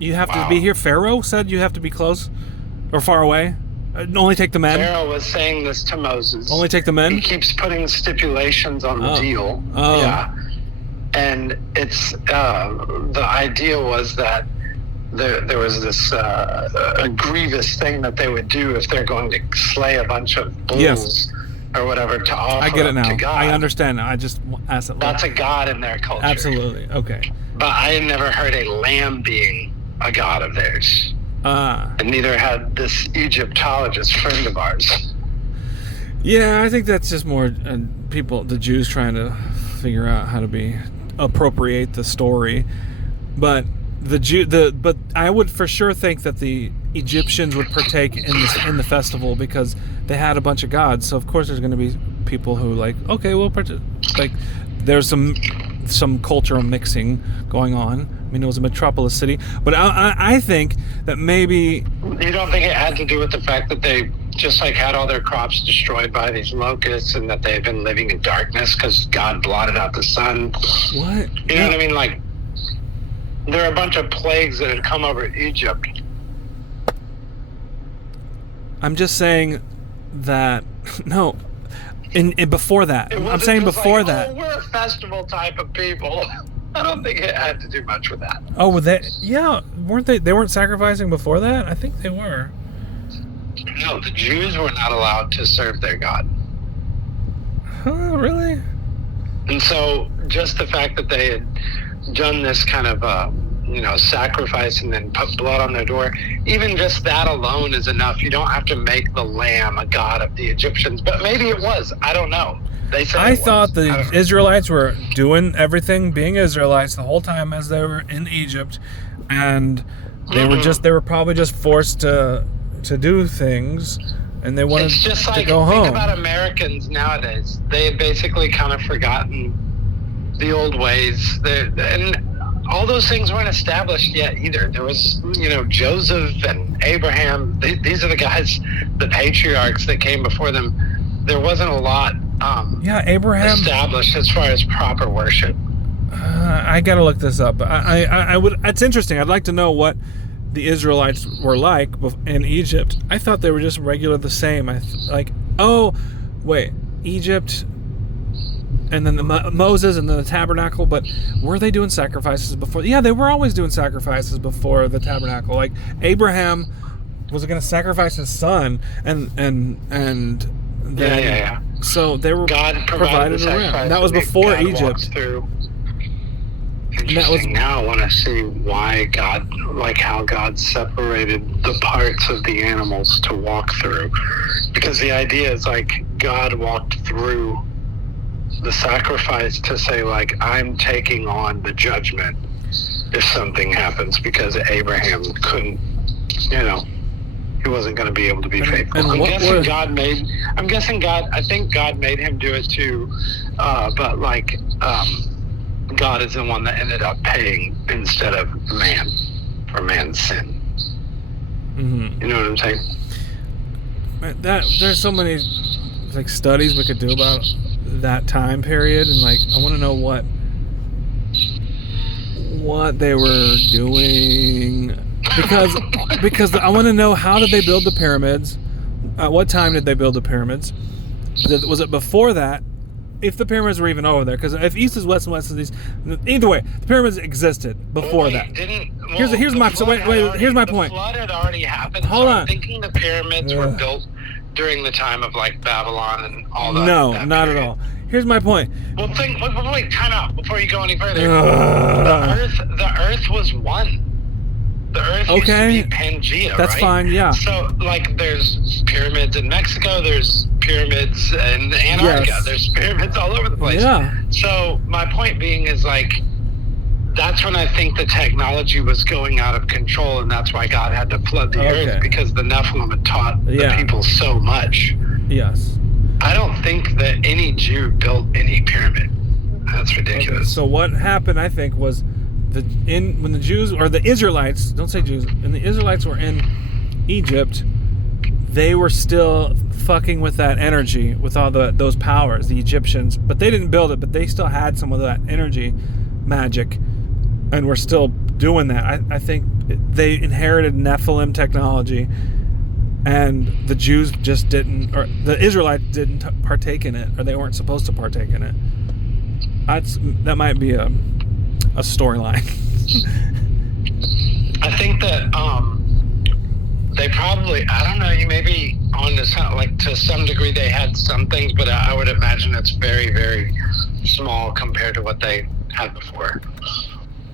You have to be here? Pharaoh said you have to be close or far away? Only take the men? Pharaoh was saying this to Moses. Only take the men? He keeps putting stipulations on the deal. Yeah. And it's the idea was that there was this a grievous thing that they would do if they're going to slay a bunch of bulls or whatever to offer I get it now. to God. I understand. I just asked it. That's a god in their culture. Absolutely. Okay. But I had never heard a lamb being a god of theirs. And neither had this Egyptologist friend of ours. Yeah, I think that's just more the Jews trying to figure out how to appropriate the story. But but I would for sure think that the Egyptians would partake in the festival because they had a bunch of gods. So of course there's going to be people who like, okay, we'll like there's some cultural mixing going on. I mean, it was a metropolis city, but I think that maybe... You don't think it had to do with the fact that they just like had all their crops destroyed by these locusts and that they've been living in darkness because God blotted out the sun? What? You know what I mean? Like, there are a bunch of plagues that had come over Egypt. I'm just saying that... No. In before that. I'm saying before that. Oh, we're a festival type of people. I don't think it had to do much with that. Oh, were they? Yeah, weren't they? They weren't sacrificing before that? I think they were. No, the Jews were not allowed to serve their God. Huh, really? And so just the fact that they had done this kind of, sacrifice and then put blood on their door, even just that alone is enough. You don't have to make the lamb a god of the Egyptians, but maybe it was. I don't know. They said I thought the Israelites were doing everything, being Israelites the whole time as they were in Egypt, and they were probably just forced to do things, and they wanted to go home. Think about Americans nowadays. They've basically kind of forgotten the old ways. And all those things weren't established yet either. There was, Joseph and Abraham. These are the guys, the patriarchs that came before them. There wasn't a lot Abraham established as far as proper worship. I gotta look this up. I would. It's interesting. I'd like to know what the Israelites were like in Egypt. I thought they were just regular the same. Egypt, and then Moses, and then the tabernacle. But were they doing sacrifices before? Yeah, they were always doing sacrifices before the tabernacle. Like Abraham was going to sacrifice his son, and then, yeah. So they were God provided a ram. That was and before God Egypt. Interesting. Now I want to see why how God separated the parts of the animals to walk through. Because the idea is God walked through the sacrifice to say I'm taking on the judgment if something happens, because Abraham couldn't, he wasn't going to be able to be faithful. I think God made him do it too, but God is the one that ended up paying instead of man for man's sin. Mm-hmm. You know what I'm saying? There's so many studies we could do about that time period, and I want to know what they were doing, because I want to know, how did they build the pyramids? At what time did they build the pyramids? Was it before that? If the pyramids were even over there, because if east is west and west is east, either way, the pyramids existed before that. Here's my point. The flood had already happened. Hold on. I'm thinking the pyramids were built during the time of Babylon and all that. No, not at all. Here's my point. Well, wait, time out before you go any further. The Earth was one. The Earth used to be Pangea, That's right? fine, yeah. So, there's pyramids in Mexico, there's pyramids in Antarctica, there's pyramids all over the place. Yeah. So, my point being is, that's when I think the technology was going out of control, and that's why God had to flood the earth, because the Nephilim had taught the people so much. Yes. I don't think that any Jew built any pyramid. That's ridiculous. Okay, so what happened, I think, was when the Jews, or the Israelites, don't say Jews, and the Israelites were in Egypt, they were still fucking with that energy, with all those powers, the Egyptians, but they didn't build it, but they still had some of that energy, magic, and were still doing that. I think they inherited Nephilim technology, and the Jews just didn't, or the Israelites didn't partake in it, or they weren't supposed to partake in it. That might be a storyline. I think that they probably, I don't know, you maybe on this, to some degree they had some things, but I would imagine it's very, very small compared to what they had before.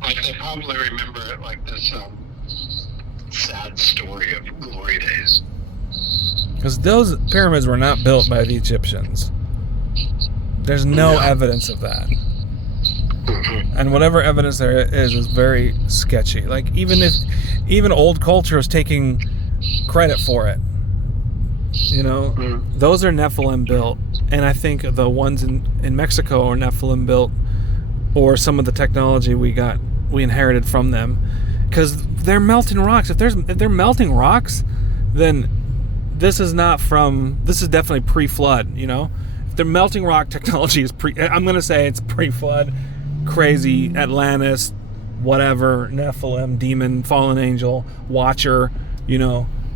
They probably remember it this sad story of glory days. Because those pyramids were not built by the Egyptians. There's no evidence of that. And whatever evidence there is very sketchy. Even old culture is taking credit for it. Those are Nephilim built, and I think the ones in Mexico are Nephilim built, or some of the technology we inherited from them, because they're melting rocks. If they're melting rocks, then this is definitely pre-flood. If they're melting rock technology is I'm gonna say it's pre-flood. Crazy Atlantis, whatever, Nephilim, demon, fallen angel, watcher,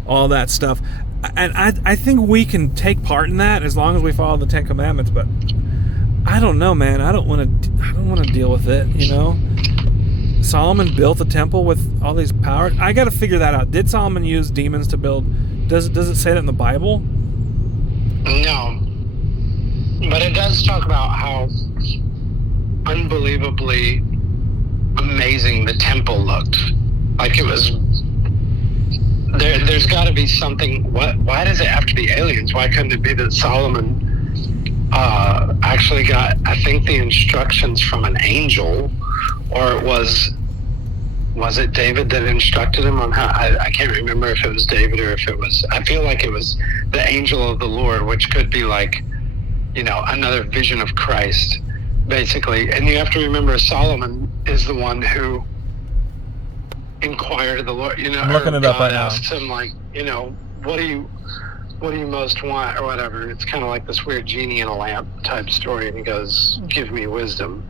all that stuff. And I think we can take part in that as long as we follow the Ten Commandments. But I don't know, man. I don't want to deal with it. Solomon built the temple with all these powers. I got to figure that out. Did Solomon use demons to build? Does it say that in the Bible? No, but it does talk about how unbelievably amazing the temple looked. It was there's got to be something. Why does it have to be aliens? Why couldn't it be that Solomon actually got, I think, the instructions from an angel, or was it David that instructed him on how? I can't remember if it was David or if it was, I feel like it was the angel of the Lord, which could be another vision of Christ. basically. And you have to remember Solomon is the one who inquired of the Lord, I'm looking it up right now. Asks him, like, what do you most want, or whatever. It's kind of like this weird genie in a lamp type story, and he goes, give me wisdom,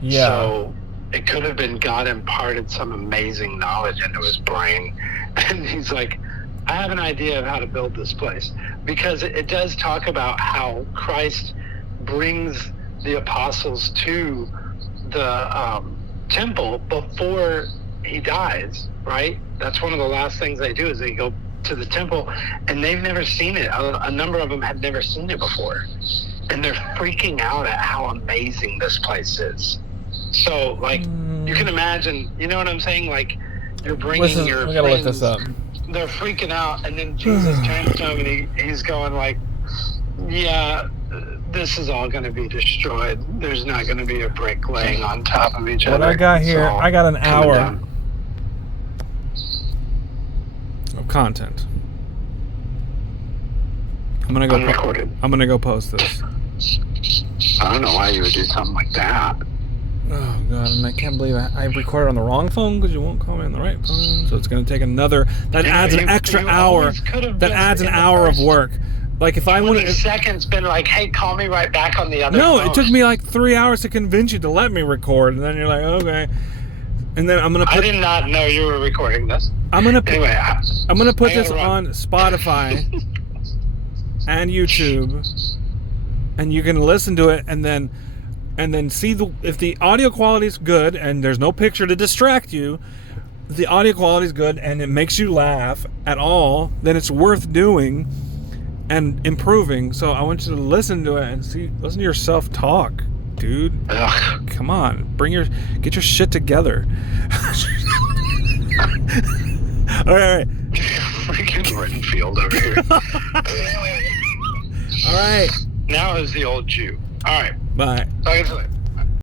Yeah. So it could have been God imparted some amazing knowledge into his brain, and he's like, I have an idea of how to build this place, because it does talk about how Christ brings the apostles to the temple before he dies, right? That's one of the last things they do, is they go to the temple, and they've never seen it. A number of them had never seen it before, and they're freaking out at how amazing this place is. So, like, you can imagine, you know what I'm saying? Like, you're bringing your we gotta friends, look this up. they're freaking out, and then Jesus turns to him, and he's going like, yeah, this is all going to be destroyed. There's not going to be a brick laying on top of each other. What I got here, I got an hour of content. I'm gonna go. Unrecorded. I'm gonna go post this. I don't know why you would do something like that. Oh god, and I can't believe I recorded on the wrong phone because you won't call me on the right phone. So it's gonna take another. That adds an extra hour. That adds an hour of work. Like if I wanted seconds, been like, hey, call me right back on the other. No, phone. it took me like 3 hours to convince you to let me record, and then you're like, okay. And then I'm gonna put. I did not know you were recording this. I'm gonna anyway. I'm gonna put this on Spotify and YouTube, and you can listen to it, and then see if the audio quality is good, and there's no picture to distract you. If the audio quality is good, and it makes you laugh at all, then it's worth doing and improving. So I want you to listen to it and listen to yourself talk, dude. Ugh. Come on, get your shit together. All right. Freaking Renfield over here. All right. Now is the old Jew. All right. Bye. Talk to you later.